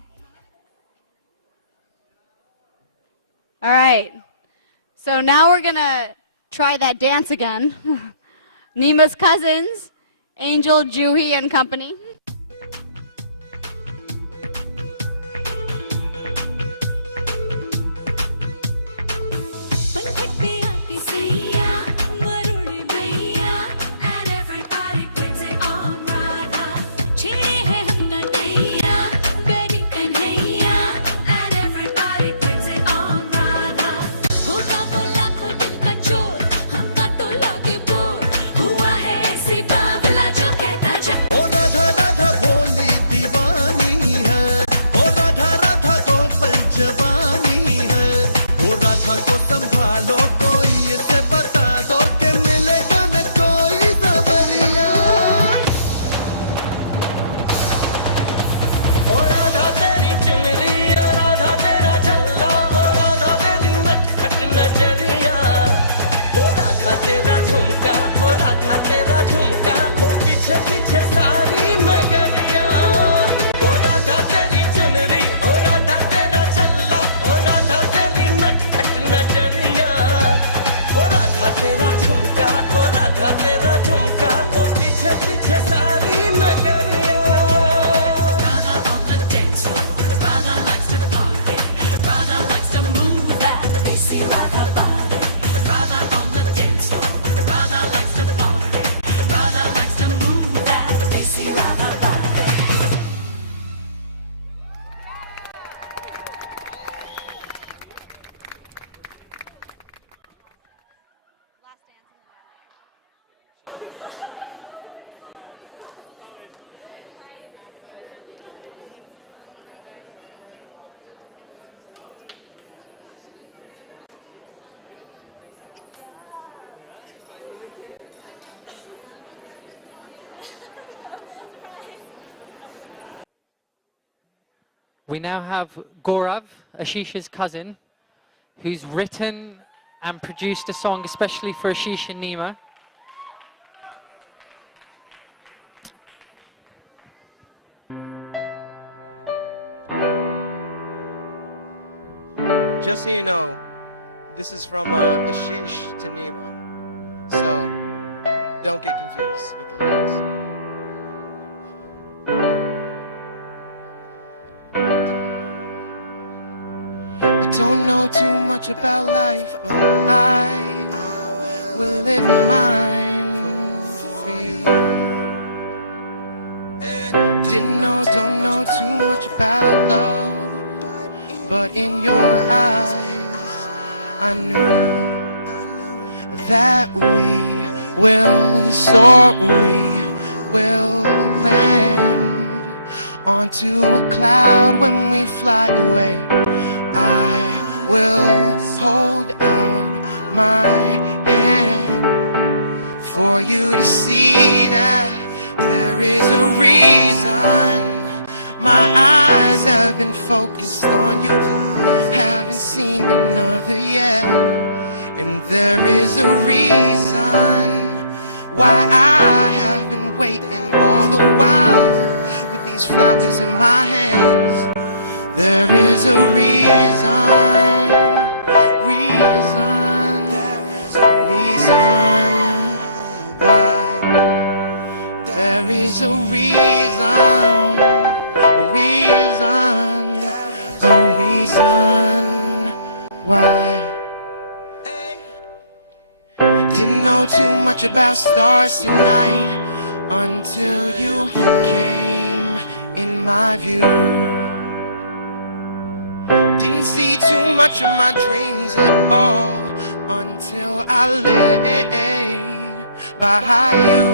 All right. So now we're going to try that dance again. Neema's cousins, Angel, Juhi, and company. We now have Gaurav, Ashish's cousin, who's written and produced a song especially for Ashish and Neema. Just so you know, this is from Ashish to Neema, so don't get confused with the lyrics. I don't know too much about life, but I will live mine for you. Don't know too much about love, but in your eyes I knew that we will soar, we will land onto a cloud when we fly away. I will hold out my hand for you to see that there is a reason my eyes have been focused on you, haven't seen another yet. And there is a reason why I have been waiting all the while with these flowers in my hands. There is a reason why. There is a reason why. Didn't know too much about stars tonight until you came in my view. Didn't see too much of my dreams at all until I laid by you.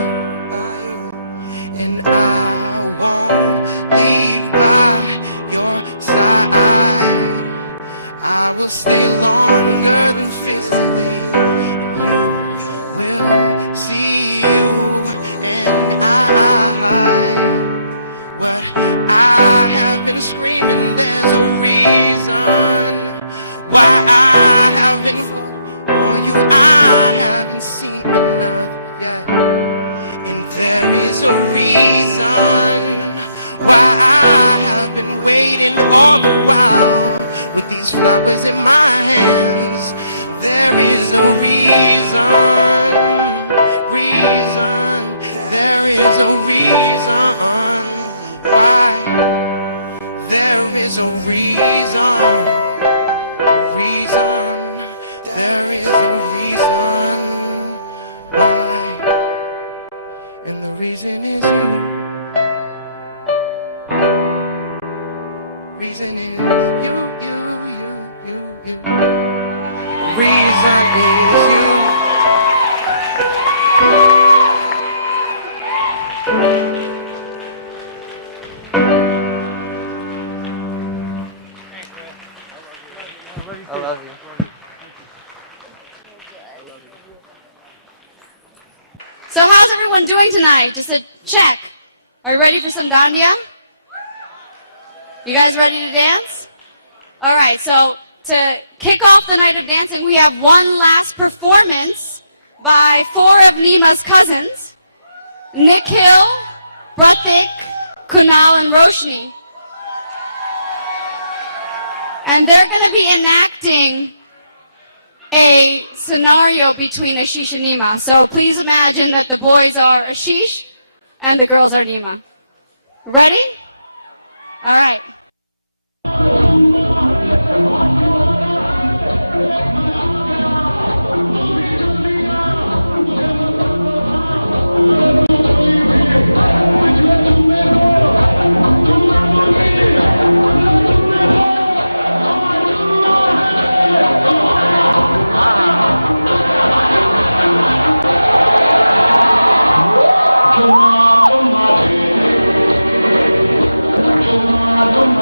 And I won't leave by your side. I will stay longer than physically, and you will see you and I. What I have been screaming, there's a reason why I have been on you. I haven't seen another yet. And there is a reason why I have been waiting all the while with these flowers in my hands. There is a reason, there is a reason why. There is a reason, there is a reason why. And the reason is you. Reason is you. Reason is you. I love you. So how's everyone doing tonight? Just a check. Are you ready for some dandiya? You guys ready to dance? All right, so to kick off the night of dancing, we have one last performance by 4 of Neema's cousins, Nikhil, Pratik, Kunal, and Roshni. And they're going to be enacting a scenario between Ashish and Neema. So please imagine that the boys are Ashish and the girls are Neema. Ready? All right. Come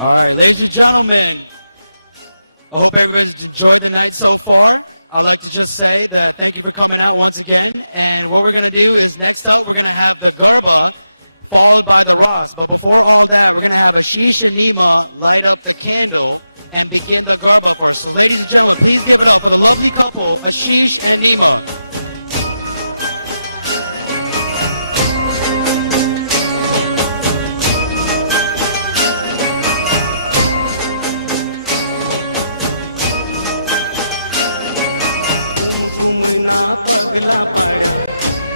All right, ladies and gentlemen, I hope everybody's enjoyed the night so far. I'd like to just say that thank you for coming out once again. And what we're going to do is next up, we're going to have the Garba followed by the Ross. But before all that, we're going to have Ashish and Neema light up the candle and begin the Garba for us. So ladies and gentlemen, please give it up for the lovely couple, Ashish and Neema. कुमकुमना पगला पाड्या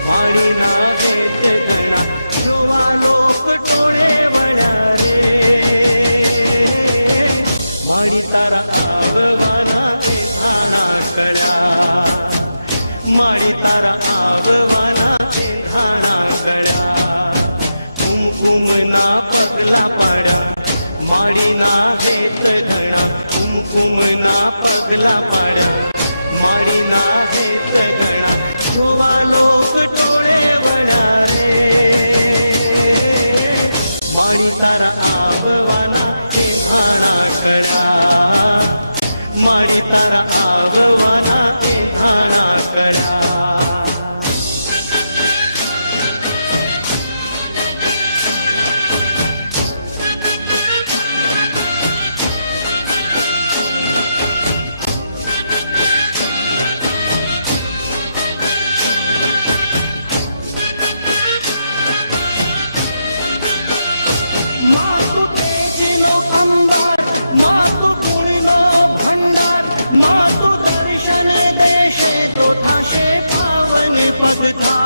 माडीना हेत घणा जोवा लोक टोळे वळ्या रे माडी तारा आववाना ए धाणा कळ्या माडी तारा आववाना ए धाणा कळ्या कुमकुमना पगला पाड्या माडीना हेत घणा कुमकुमना पगला पाड्या माडीना हेत घणा जोवा लोक टोळे वळ्या रे माडी तारा आववाना ए धाणा कळ्या माडी तारा आववाना ए धाणा कळ्या अंबार मातु गुणनो भंडार मातु दर्शन देशे तो थाशे पावन पगथा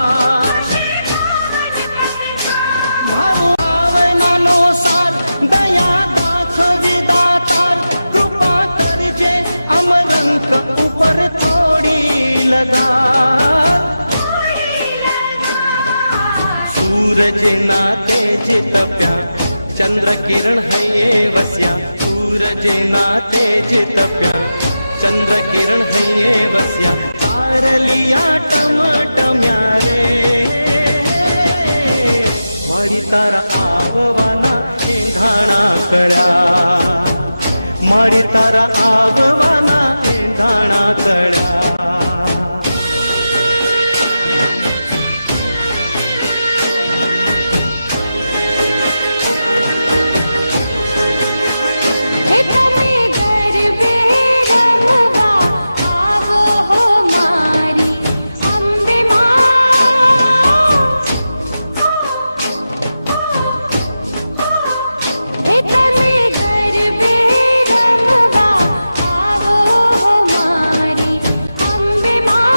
भावनानो सार दया दाखवी दातार कृपा करजे अमरंक ऊपर थोड़ी लगा सूरज ना तेज तप्या चंद्र किरण है ये वस्या सूरज ना तेज तप्या चंद्र किरण है ये वस्या तारलिया टमटम्या रे माडी तारा आववाना ए धाणा कळ्या माडी तारा आववाना ए धाणा कळ्या अंबे मां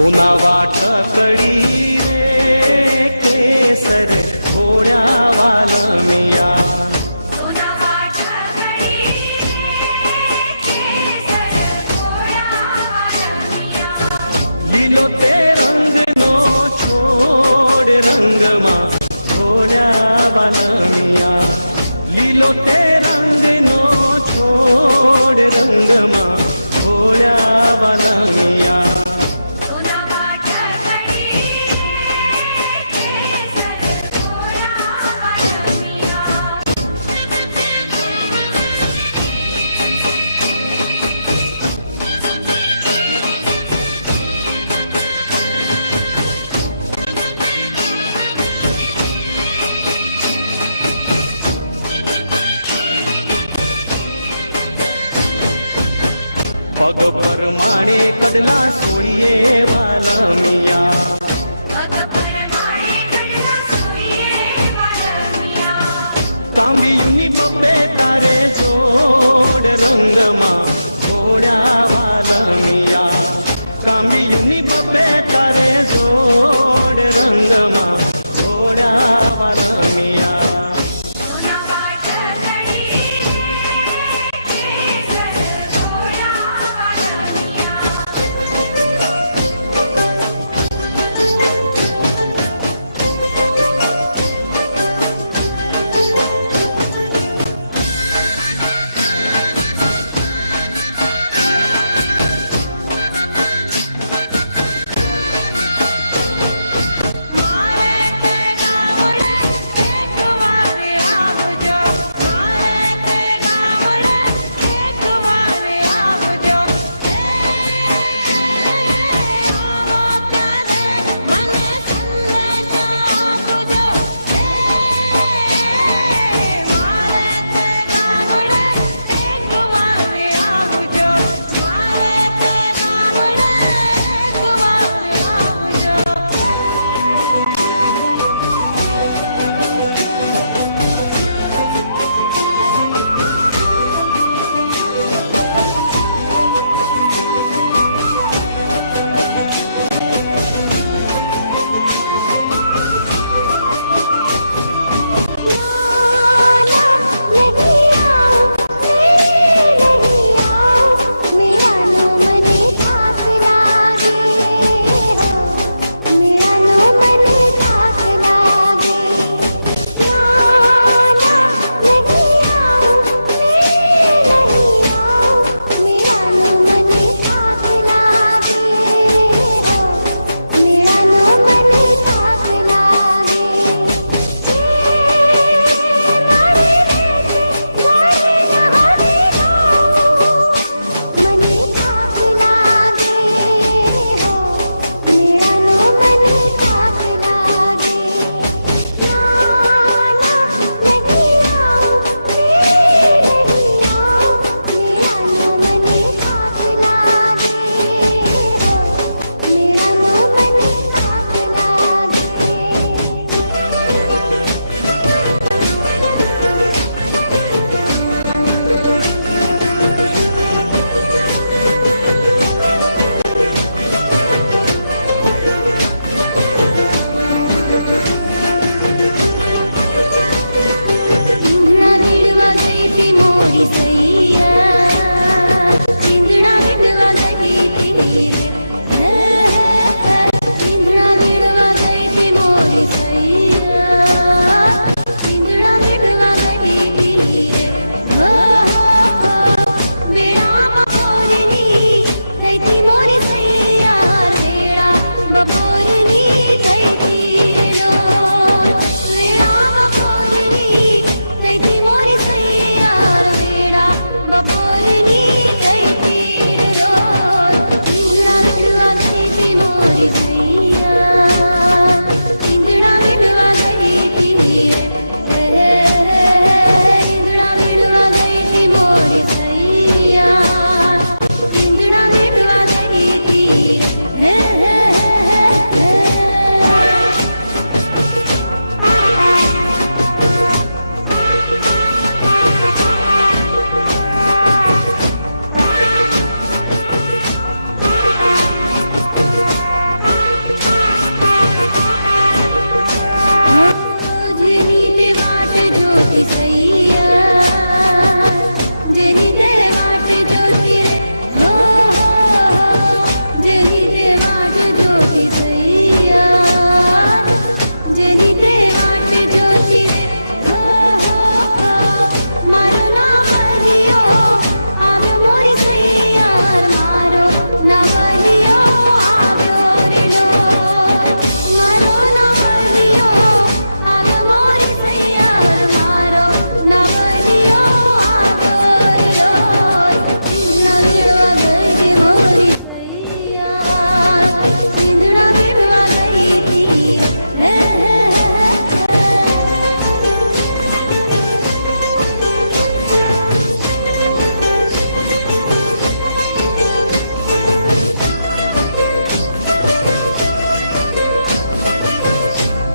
सोनावा ठकडी रे केसर घोड्या वालमिया लीलो ते रंग नो छोड़ रंग मा घोड्या वालमिया लीलो ते रंग नो छोड़ रंग मा घोड्या वालमिया पग पर माणे कडला सोये वालमिया कांबियुनी बब्बे तारे जोड़ रंग मा घोड्या वालमिया कांबियुनी बब्बे तारे जोड़ रंग मा घोड्या वालमिया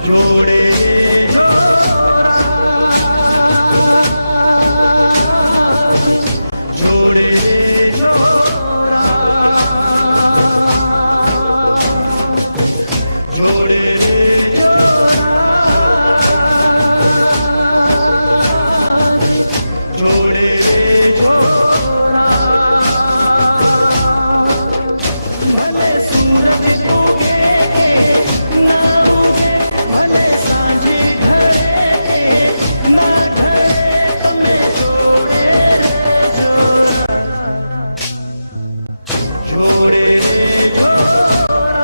जोड़े रे जोड़ा जोड़े रे जोड़ा जोड़े रे जोड़ा जोड़े रे जोड़ा भले सूरज उगे ना उगे भले सांझी ढले ना ढले तमे जोड़े रे जोड़ा जोड़े रे जोड़ा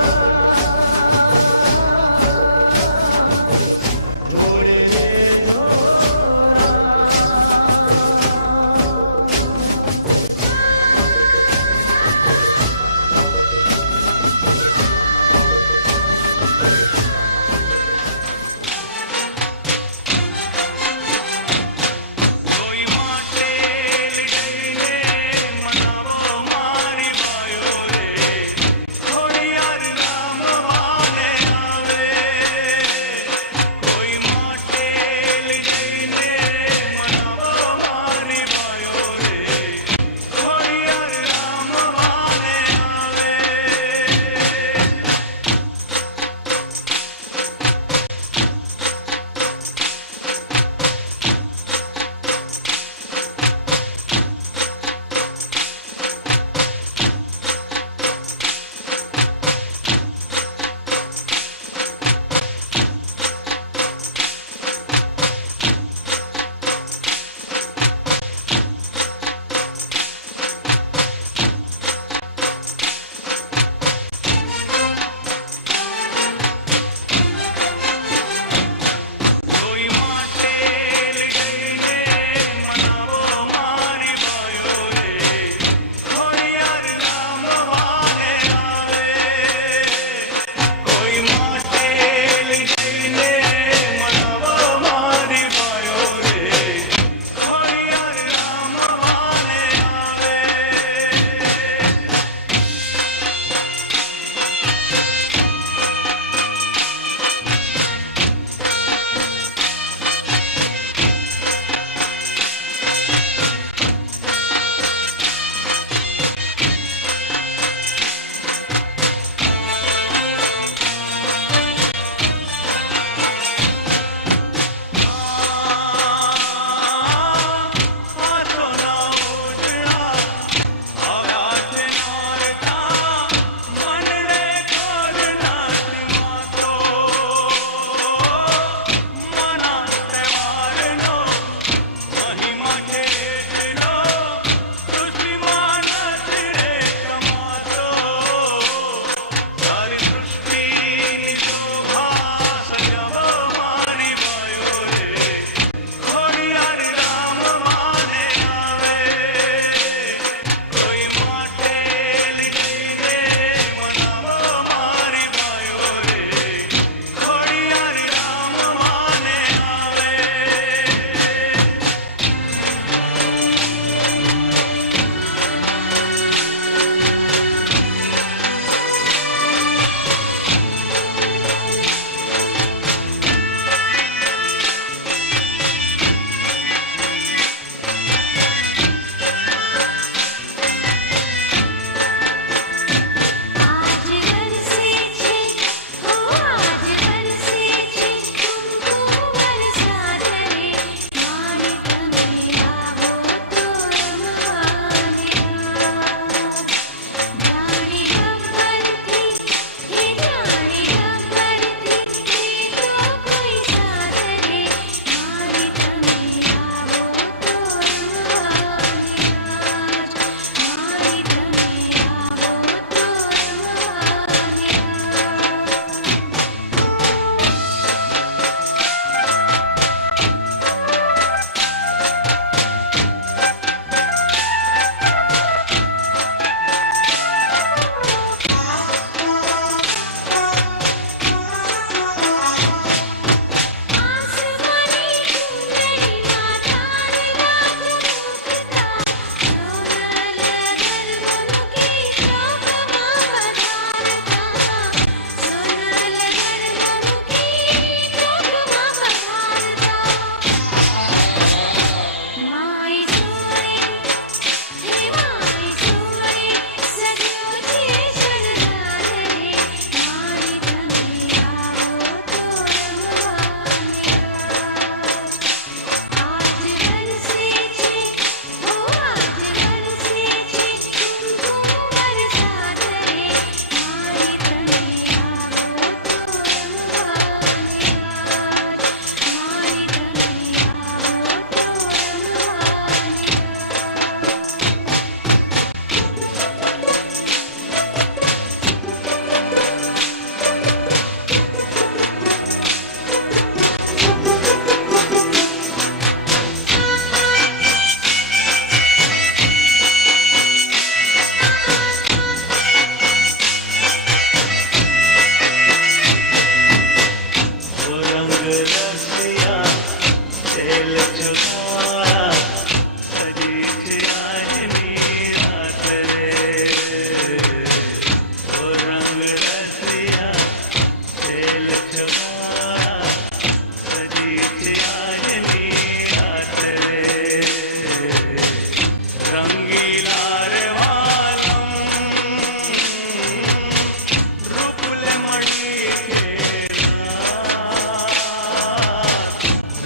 छुगाड़ा सजीची आजनी रात रे रंगीला रे वालम रूपले मड़ी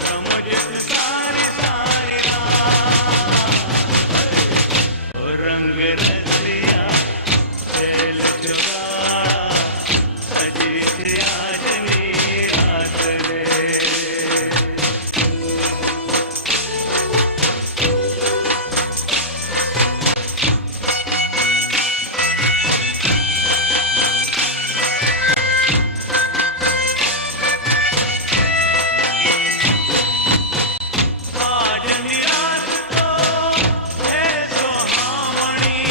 रमजत सारी सारी रात रंग रसिया चेल चुगाड़ा सजीची आजनी रात रे आज निरात तो है सुहावनी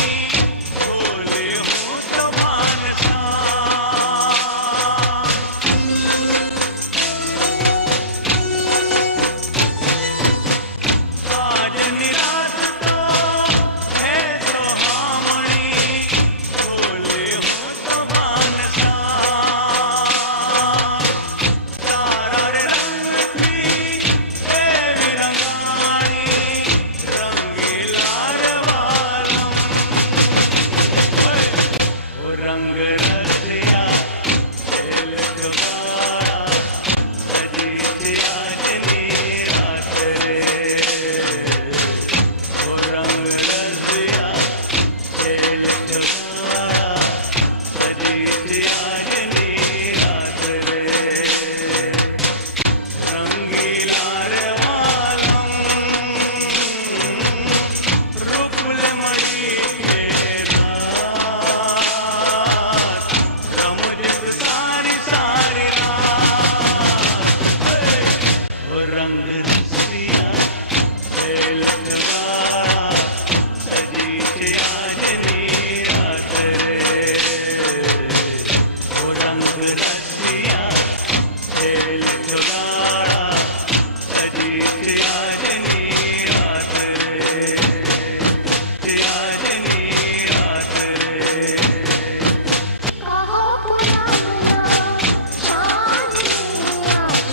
भोले हो तो भानसा आज निरात तो है सुहावनी भोले हो तो भानसा तारा रे रंग की देवी रंगाई रंगीला रे वालम ओ रंग रसिया खेल चुगाड़ा सजीची आजनी रात रे ओ रंग रसिया खेल चुगाड़ा सजीची आजनी रात रे रंगीला रे वालम रूपले मड़ी के रात रमजत सारी सारी रात वो रंग रसिया खेल चुगाड़ा सजीची आजनी रात रे वो रंग रसिया खेल चुगाड़ा सजीची आजनी रात रे आजनी रात रे कहो पुराना चांदनी आज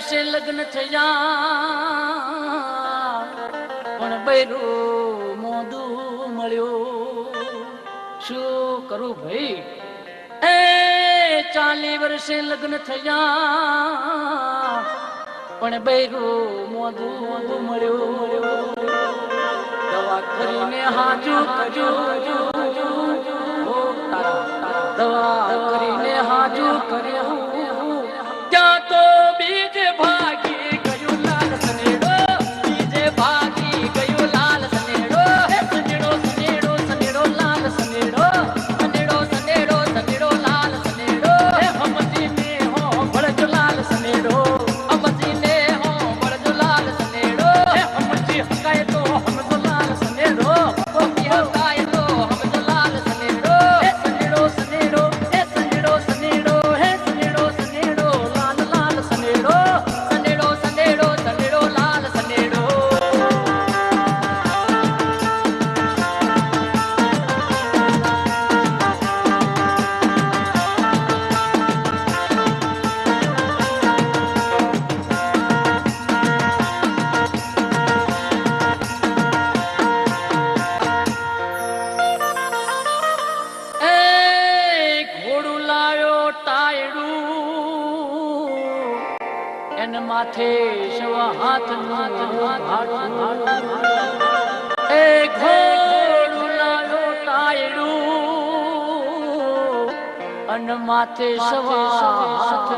વર્ષે લગ્ન થયા પણ બૈરું મોદું મળ્યું શું કરું ભાઈ એ 40 વર્ષે લગ્ન થયા પણ બૈરું મોદું મળ્યું દવા કરીને હાજુ દવા કરીને હાજુ કર્યું ત્યાં તો બીજ ભાગી ગયું લાલ સનેડો બીજે ભાગી ગયું લાલ સનેડો સનેડો સનેડો સનેડો લાલ સનેડો સનેડો સનેડો સનેડો લાલ સનેડો હમજી ને હો ભળજો લાલ સનેડો હમજી ને હો ભળજો લાલ સનેડો હમજી હકાય તો હમજો લાલ સનેડો હકાય તો હમજો લાલ સનેડો સનેડો સનેડો સનેડો સનેડો સનેડો સનેડો લાલ લાલ સનેડો સનેડો સનેડો સનેડો લાલ સનેડો એ ઘોડું લાયો ટાયડું એને માથે શવા હાથ એ ઘોડું લાયો ટાયડું અને માથે શવા હાથ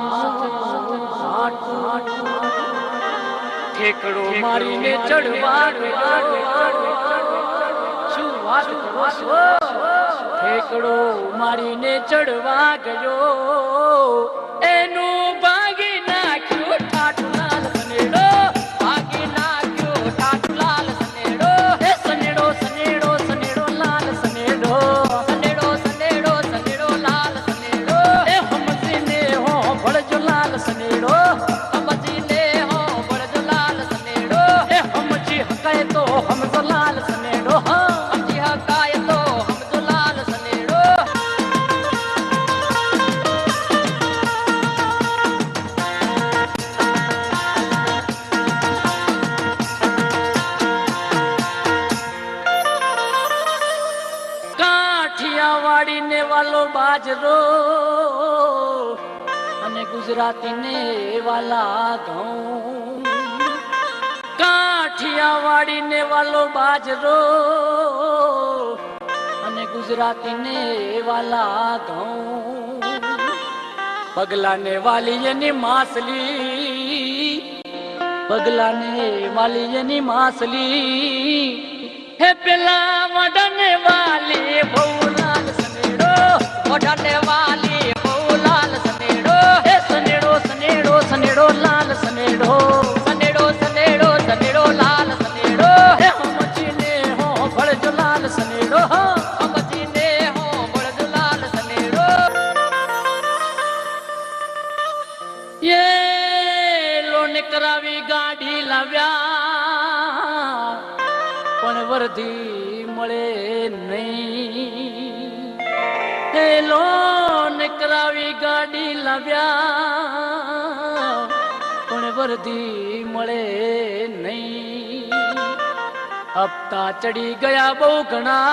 ઠેકડો મારીને ચડવા શું વાત કરો છો ઠેકડો મારીને ચડવા ગયો એનું ભાગી નાખ્યું ઠાઠું લાલ સનેડો ભાગી નાખ્યું ઠાઠું લાલ સનેડો સનેડો સનેડો સનેડો લાલ સનેડો સનેડો સનેડો સનેડો લાલ સનેડો હમજીને હો ભળજો લાલ સનેડો હમજીને હો ભળજો લાલ સનેડો હમજી હકાય તો હમજો લાલ સનેડો હમજી હકાય તો હમજો લાલ સનેડો કાઠિયાવાડી ને વાલો બાજરો અને ગુજરાતી ને વાલા ઘઉં કાઠિયાવાડી ને વાલો બાજરો અને ગુજરાતી ને વાલા ઘઉં પગલા ને વાલી એની માસલી પગલા ને વાલી એની માસલી હે પેલા વડને વાલી બહુ લાલ સનેડો વડને વાલી બહુ લાલ સનેડો હે સનેડો સનેડો સનેડો લાલ સનેડો સનેડો સનેડો સનેડો લાલ સનેડો હે હમજીને હો ભળજો લાલ સનેડો હમજીને હો ભળજો લાલ સનેડો ये लोन करावी गाड़ी लाव्या पण वर्दी મળે નહીં એ લોન કરાવી ગાડી લાવ્યા પણ વર્દી મળે નહીં હપ્તા ચડી ગયા બહુ ઘણા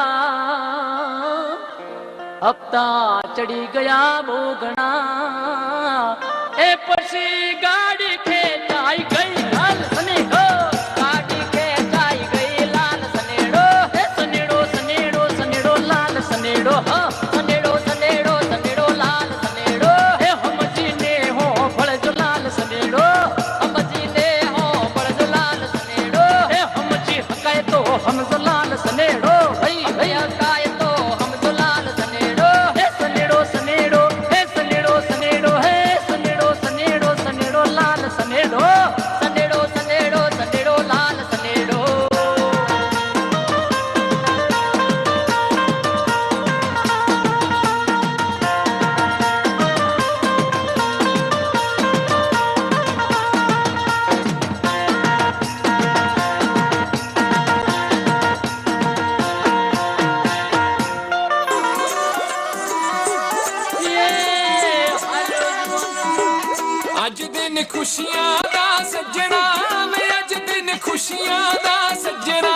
હપ્તા ચડી ગયા બહુ ઘણા એ પછી ગાડી ખેંચાઈ ગઈ લાલ સનેડો ગાડી ખેંચાઈ ગઈ લાલ સનેડો હે સનેડો સનેડો સનેડો લાલ સનેડો સનેડો સનેડો સનેડો લાલ સનેડો હે હમજીને હો ભળજો લાલ સનેડો હમજીને હો ભળજો લાલ સનેડો હે હમજી હકાય તો હમજો લાલ સનેડો ભાઈ ભાઈ હકાય તો હમજો લાલ સનેડો હે સનેડો સનેડો હે સનેડો સનેડો હે સનેડો સનેડો સનેડો લાલ खुशियां दा सज्जना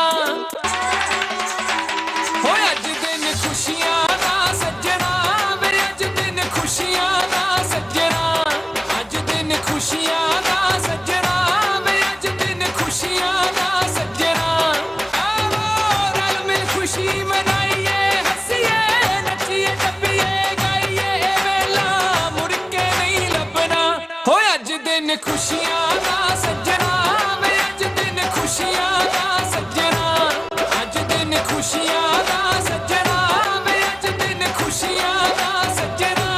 हो अज दिन खुशियां दा सज्जना मेरे अज दिन खुशियां दा सज्जना अज दिन खुशियां दा सज्जना मेरे अज दिन खुशियां दा सज्जना आओ रल मिल खुशी मनाइए हंसिए नचिए टप्पिए गाइए वेला मुड़ के नहीं लभना हो अज दिन खुशियां दा सज्जना मेरे अज दिन खुशियां दा सज्जना अज दिन खुशियां दा सज्जना मेरे अज दिन खुशियां दा सज्जना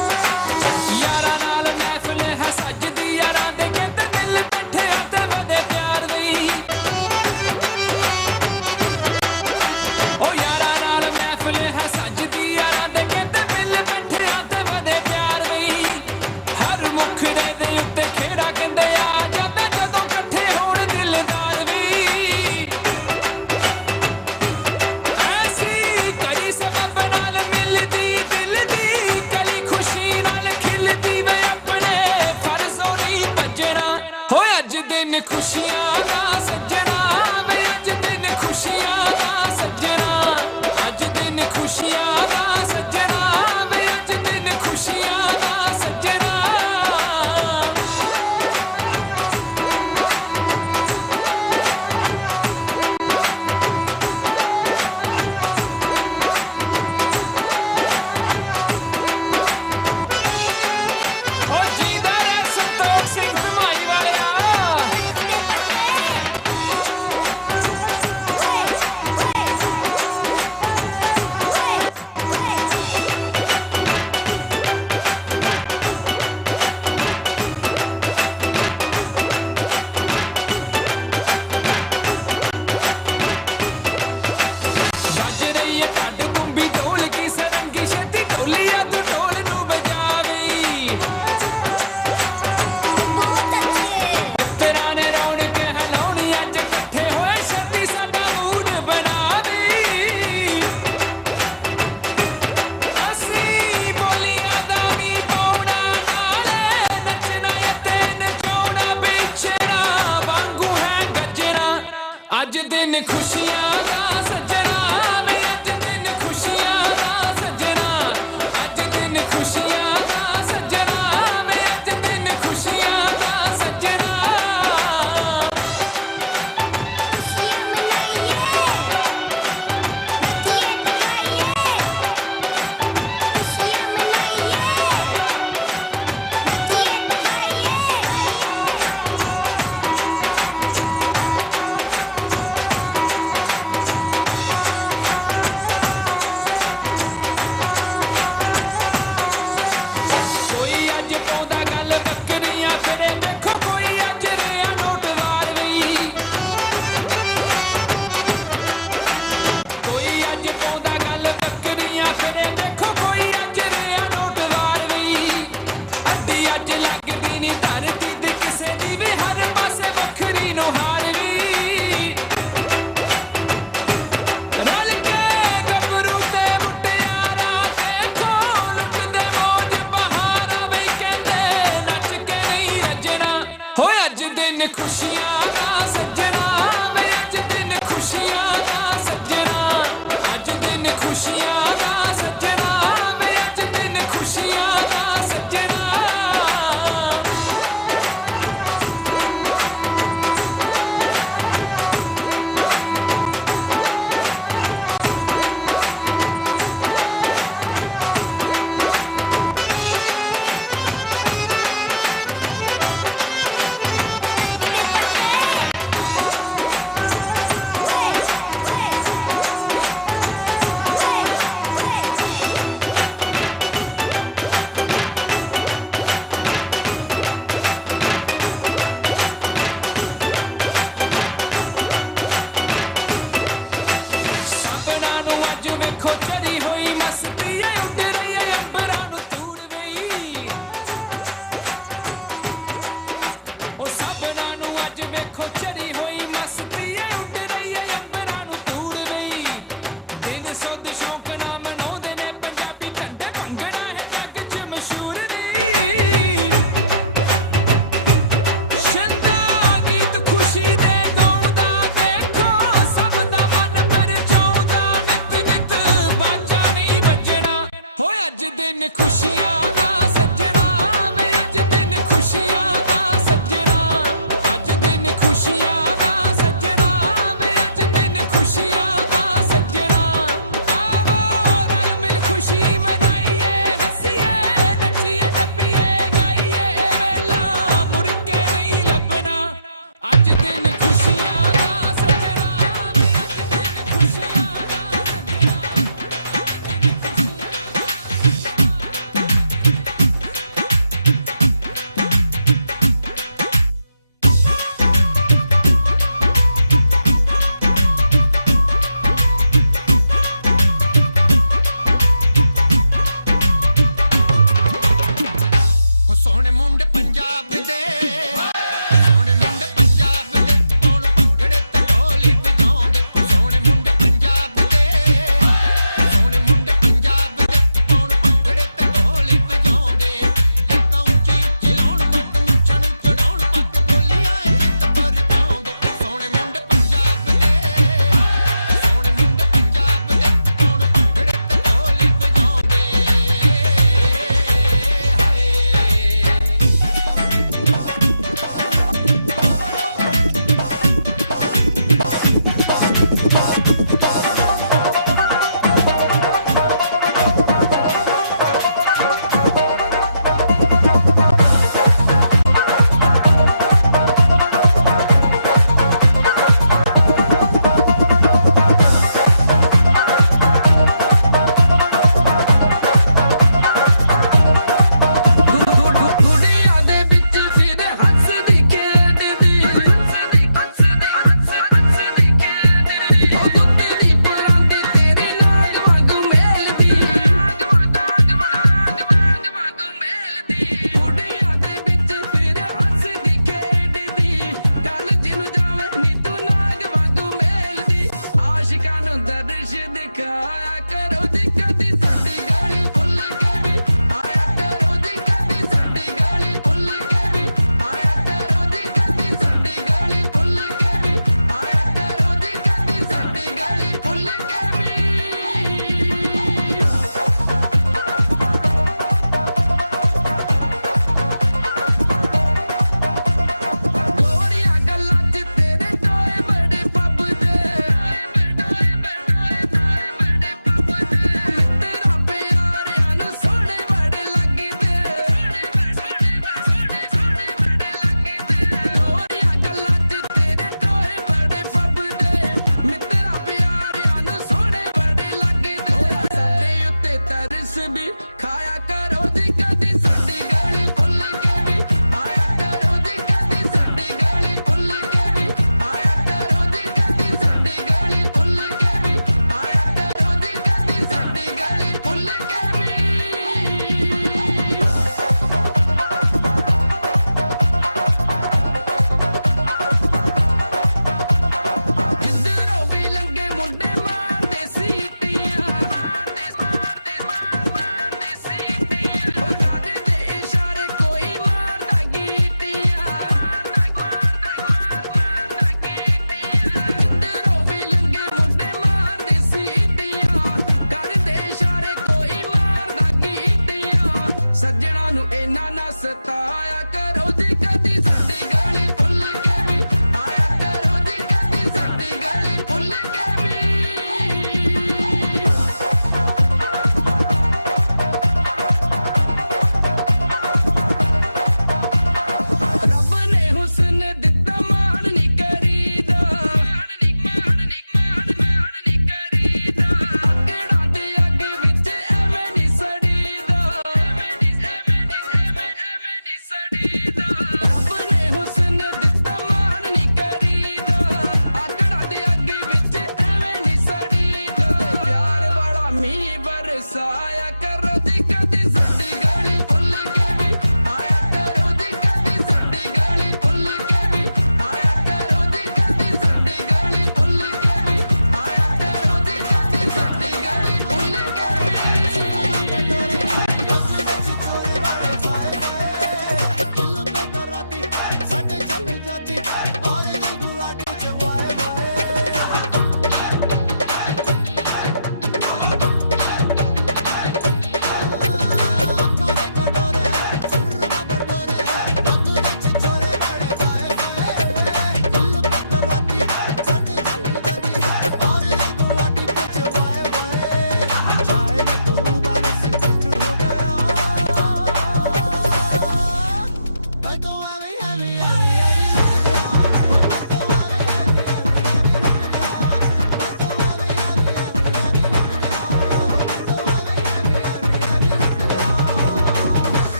यारा नाल महफिल है सजदी यारा दे कहते दिल बैठे ते वदे प्यार दी ओ यारा नाल महफिल है सजदी यारा दे कहते दिल बैठे ते वदे प्यार दी हर मुखड़े दे उत्ते खेड़ा कहंदे आ जांदा जदों इकट्ठे होण दिलदार वी ऐसी कड़ी सबब नाल मिलदी दिल दी कली खुशी नाल खिलदी वे अपने फर्जों नहीं भजना हो अज दिन खुशियां दा सज्जना वे अज दिन खुशियां दा सज्जना अज दिन खुशियां दा सज्जना वे अज दिन खुशियां दा सज्जना ओ जींदा रह संतोख सिंह धमाई वालिया बज रही है ढड कुंभी ढोल की सरंगी छेती ढोलिया तू ढोल नू बजावी तेरा ने रौनक हलाउणी अज इकट्ठे होए छेती साडा मूड बनावी ਅਸੀਂ ਬੋਲੀਆਂ ਦਾ ਵੀ ਪਾਉਣਾ ਨਾਲੇ ਨੱਚਣਾ ਤੇ ਨਚਾਉਣਾ ਵਿਚਰਾ ਵਾਂਗੂ ਹੈ ਗੱਜਣਾ ਅੱਜ ਦਿਨ ਖੁਸ਼ੀਆਂ ਦਾ ਸੱਜਣਾ ਵੇ ਅੱਜ ਦਿਨ ਖੁਸ਼ੀਆਂ ਦਾ ਸੱਜਣਾ ਅੱਜ ਦਿਨ ਖੁਸ਼ੀਆਂ ਦਾ ਸੱਜਣਾ ਵੇ ਅੱਜ ਦਿਨ ਖੁਸ਼ੀਆਂ ਦਾ ਸੱਜਣਾ ਕੋਈ ਅੱਜ ਪਾਉਂਦਾ ਗੱਲ ਬੱਕਰੀਆਂ ਫਿਰੇ ਦੇਖੋ ਕੋਈ ਅੱਜ ਰਿਆ ਨੋਟਵਾਰ ਵੀ ਕੋਈ ਅੱਜ ਪਾਉਂਦਾ ਗੱਲ ਬੱਕਰੀਆਂ ਫਿਰੇ ਦੇਖੋ ਕੋਈ ਅੱਜ ਰਿਆ ਨੋਟਵਾਰ ਵੀ ਅੱਡੀ ਅੱਜ ਲੱਗਦੀ ਨਹੀਂ ਧਰਤੀ ਤੇ ਕਿਸੇ ਦੀ ਵੀ ਹਰ ਪਾਸੇ ਵੱਖਰੀ ਨੂੰ ਹਾਰ ਵੀ ਰਲ ਕੇ ਗੱਭਰੂ ਤੇ ਮੁਟਿਆਰਾਂ ਦੇਖੋ ਲੁੱਟਦੇ ਮੌਜ ਬਹਾਰਾਂ ਵੇ ਕਹਿੰਦੇ ਨੱਚ ਕੇ ਨਹੀਂ ਰੱਜਣਾ ਹੋਏ ਅੱਜ ਦਿਨ ਖੁਸ਼ੀਆਂ ਦਾ ਸੱਜਣਾ ਵੇ ਅੱਜ ਦਿਨ ਖੁਸ਼ੀਆਂ ਦਾ ਸੱਜਣਾ ਅੱਜ ਦਿਨ ਖੁਸ਼ੀਆਂ ਦਾ ਸੱਜਣਾ ਵੇ ਅੱਜ ਦਿਨ ਖੁਸ਼ੀਆਂ ਦਾ ਸੱਜਣਾ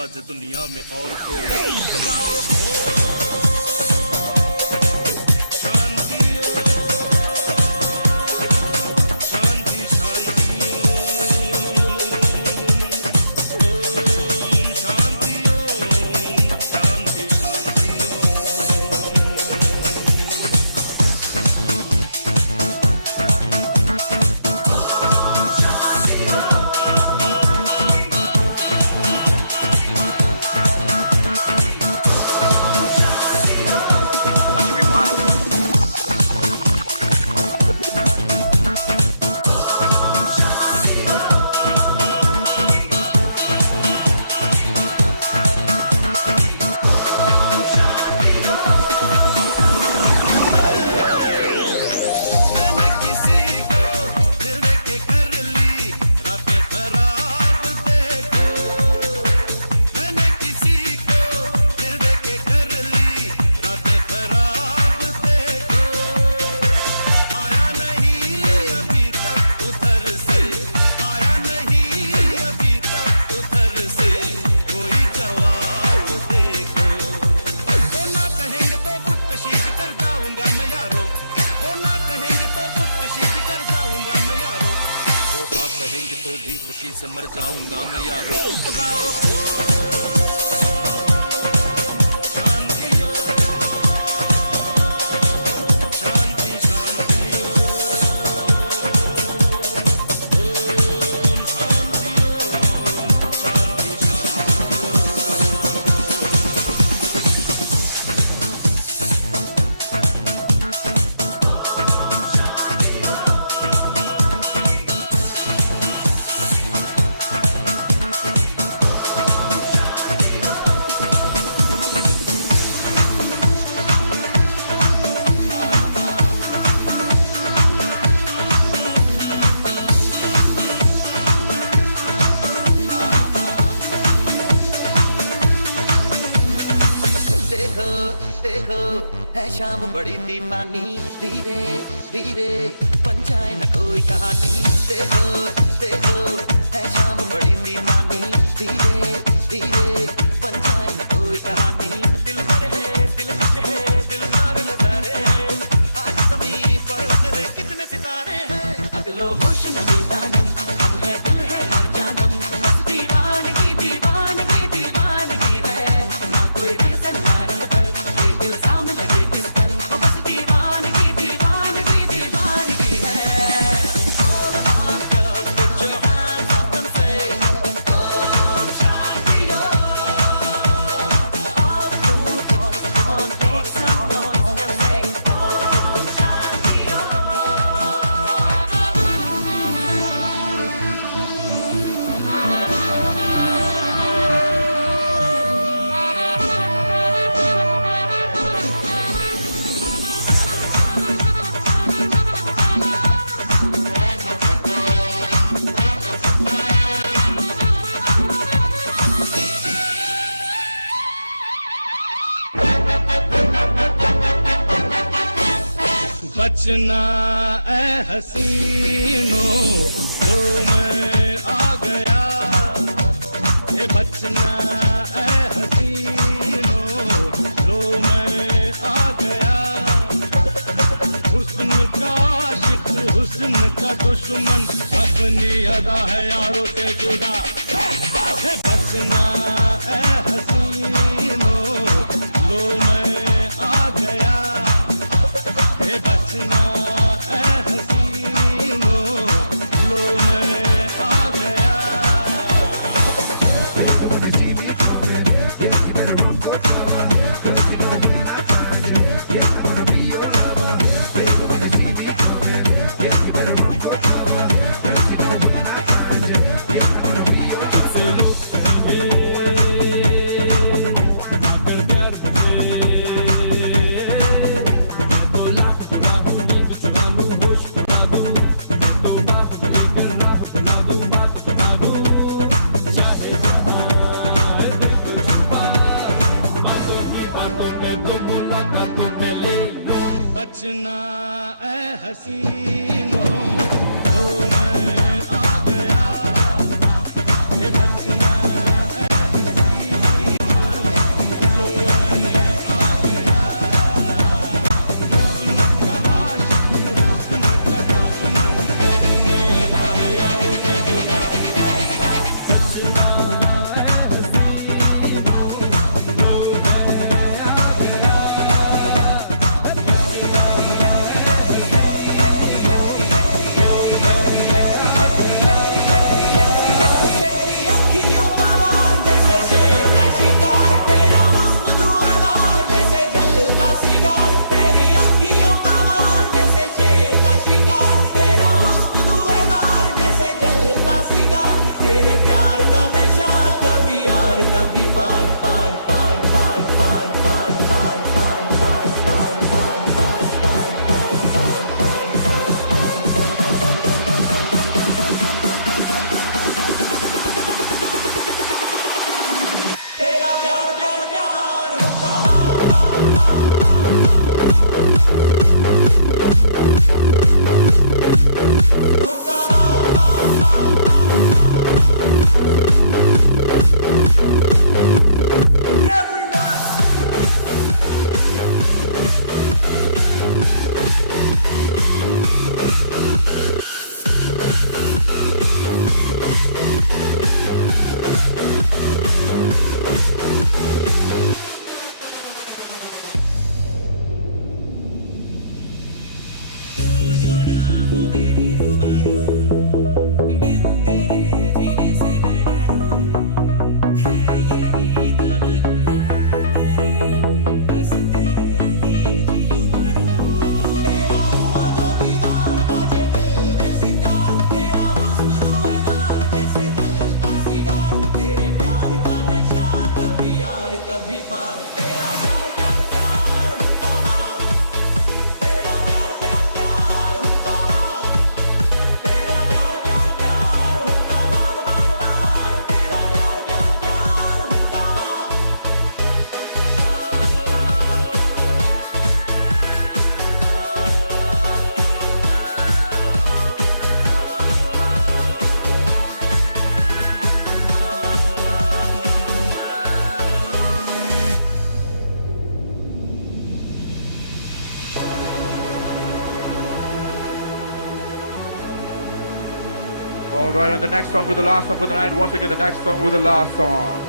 आज दुनिया में और कोई। गाओ से मर जाऊंगा मैं यारो। शाम बड़ी दीवानी धीरे धीरे बन जाए न कोई कहानी। देखो देखो है शाम बड़ी दीवानी धीरे धीरे बन जाए न कोई कहानी। दिल पर है दिलकश है दिलदार नजारे हैं आज ज़मीं पर उतरे कितने सितारे हैं। अगलो होश नबी तानम हम है दिल है मर जानम बस दीवानगी दीवानगी दीवानगी है ना कोई रीज़न ना रंग पर ये इल्जाम लगे किस पर बस दीवानगी दीवानगी दीवानगी है। All the hot girls put your hands up and say oh Shanti oh। All the cool boys come on make some noise and say oh Shanti बचना ए हसीनों लो मैं आ गया। ये बचना ए हसीनों लो मैं आ गया। हुस्न का आशिक हुस्न का दुश्मन अपनी अदा है यारों से जुदा। ये बचना ए हसीनों लो मैं आ गया। ये बचना ए हसीनों लो मैं आ गया। When you see me coming, yeah, you better run for cover, 'cause you know when I find you, yeah, I'm gonna be your lover. Baby, when you see me coming, yeah, you better run for cover, 'cause you know when I find you, yeah, I'm gonna be your lover. तुझसे look गए Alright, and the next song with the last song for the night. Once again, the next song with the last song.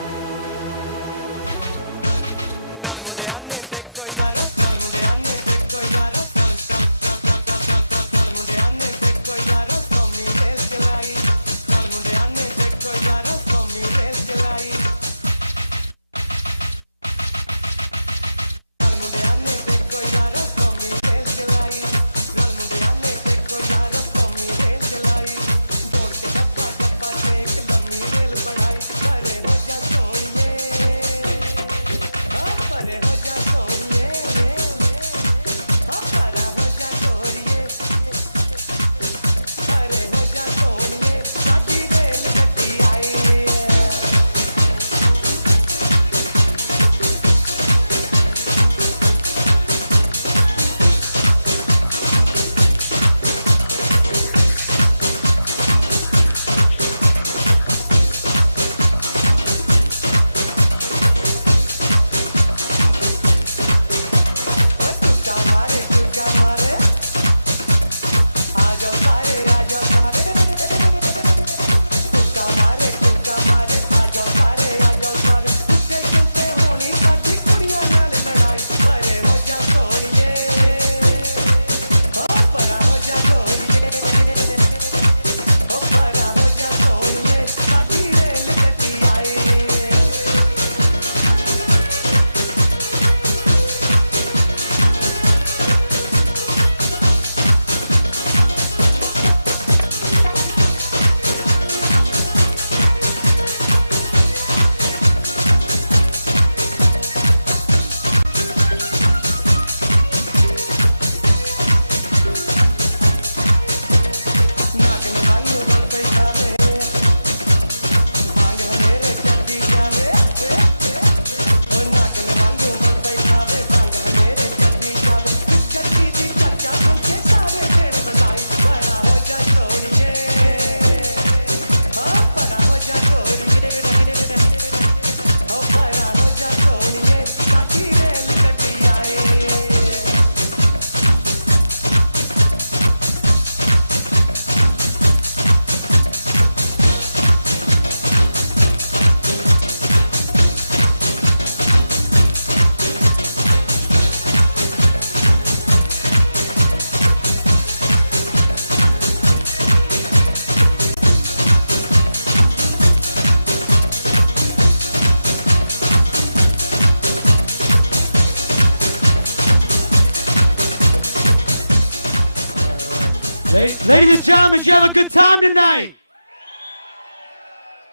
Ladies and gentlemen, did you have a good time tonight?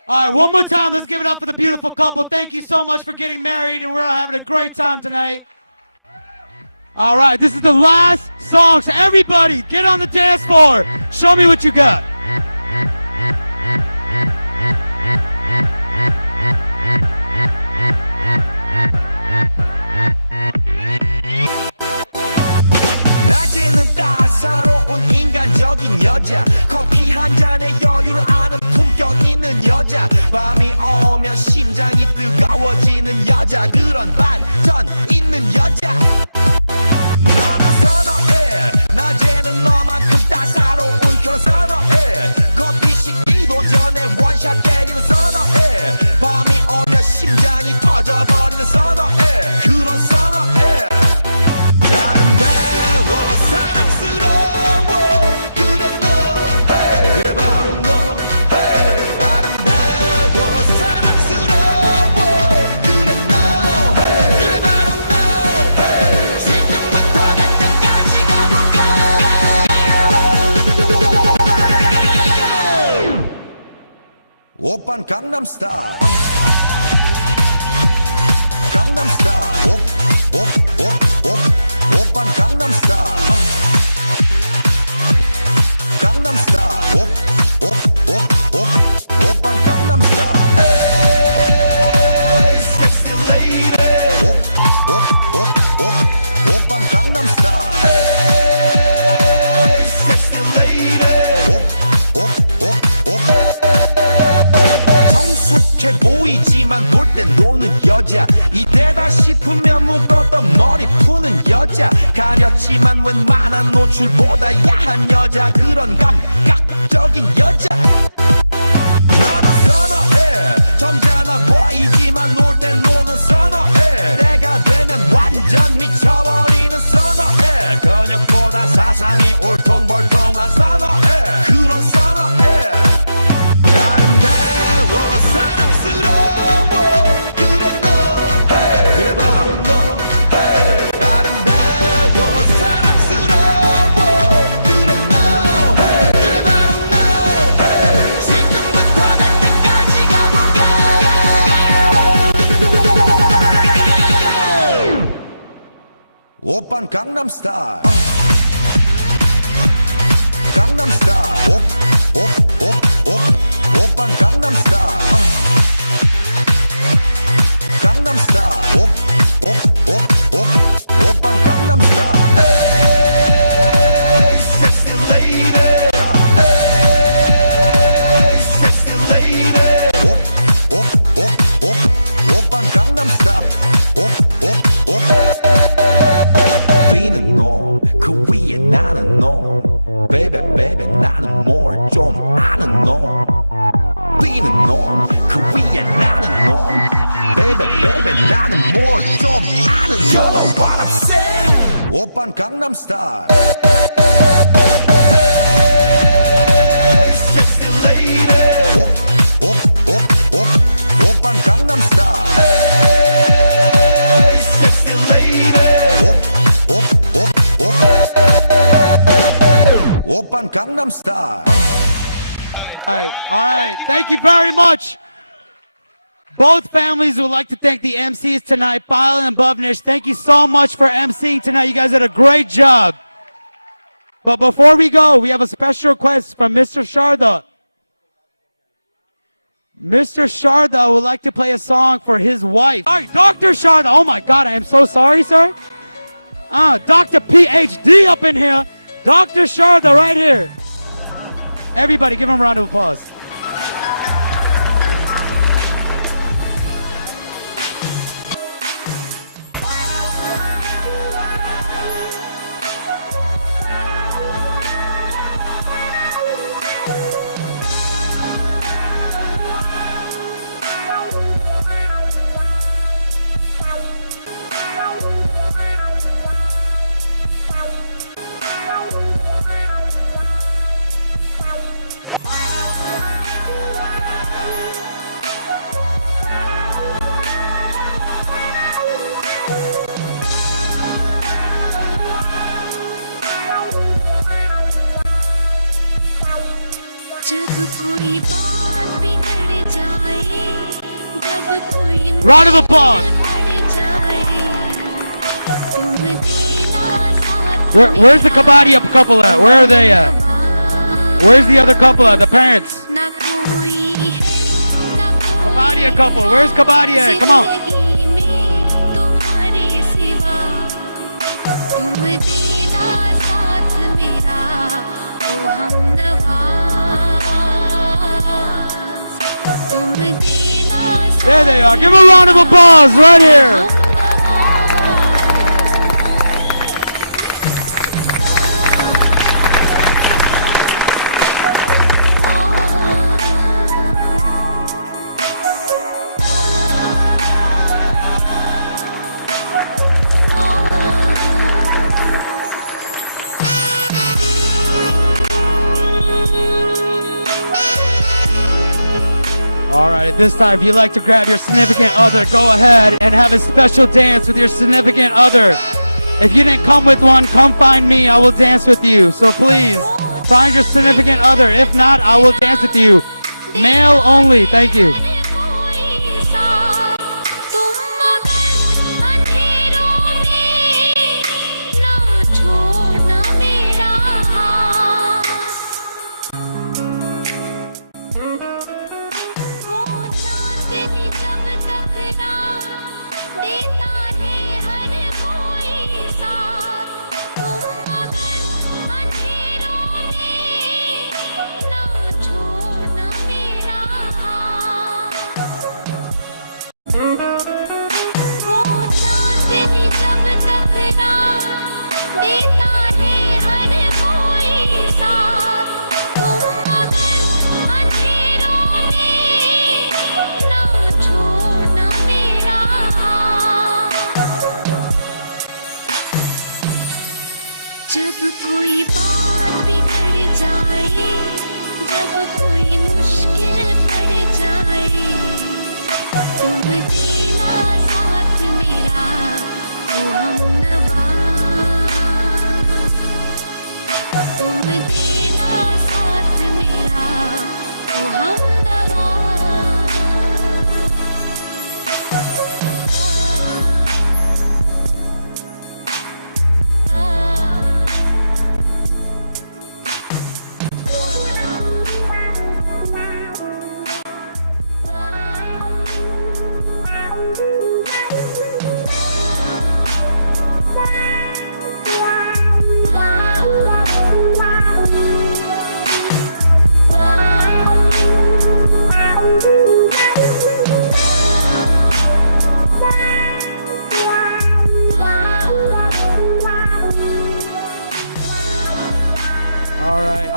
All right, one more time. Let's give it up for the beautiful couple. Thank you so much for getting married, and we're all having a great time tonight. All right, this is the last song, so everybody get on the dance floor. Show me what you got. 낮에는 따사로운 인간적인 여자, 커피 한 잔에 여유를 아는 품격 있는 여자, 밤이 오면 심장이 뜨거워지는 여자, 그런 반전 있는 여자. 너는 선호해, 낮에는 너만큼 따사로운 그런 선호해, 커피 식기도 전에 원샷 때리는 선호해, 밤이 오면 심장이 터져버리는 선호해, 그런 선호해. 아름다워 사랑스러워 그래 너 hey. 그래 바로 너 hey. 아름다워 사랑스러워 그래 너 hey. 그래 바로 너 hey. 지금부터 갈 때까지 가볼까. 오빤 강남스타일 강남스타일 오빤 강남스타일 강남스타일 오빤 강남스타일 에이 섹시 레이디 오빤 강남스타일 에이 섹시 레이디 성숙해 보이지만 놀 땐 노는 여자, 이때다 싶으면 묶었던 머리 푸는 여자, 가렸지만 웬만한 노출보다 야한 여자, 그런 감각적인 여자. 오빤 강남스타일 강남스타일 오빤 강남스타일 강남스타일 오빤 강남스타일 Hey, sexy lady Hey, sexy lady 오빤 강남스타일 Being a norm 그 위에 나는 norm Baby baby 나는 more 좀 아는 norm Being a norm 그 위에 나는 norm Baby baby 나는 more 좀 아는 norm You know what I'm saying 오빤 강남스타일 Hey, sexy lady 오빤 강남스타일 Hey, sexy lady 오빤 강남스타일 All right. Thank you very much. Both families would like to thank the MCs tonight, Bile and Bovnish. Thank you so much for MCing tonight. You guys did a great job. But before we go, we have a special request from Mr. Sharda. Mr. Sharda would like to play a song for his wife. All right, Dr. Sharda. Oh my God, I am so sorry, sir. Dr. PhD up in here. Dr. Sharda right here. Everybody give him a round of applause. Round of applause. Where's the Kabadia couple at? Where are they at? Where's the other couple at? The parents. Kabadia couple. Where's Kabadia at? Come on. There they are. Give them a round of applause right here. All right, at this time, if you'd like to grab your significant other, go ahead and have a special dance with your significant other. If you didn't come with one, come find me. I will dance with you. So please, find your significant other. If not, I will dance with you. Male only. Thank you.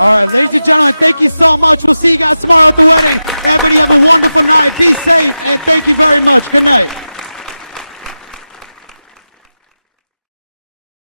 All right, ladies and gentlemen, thank you so much. We'll see you guys tomorrow at the wedding. Everybody have a wonderful night. Be safe, and thank you very much. Good night.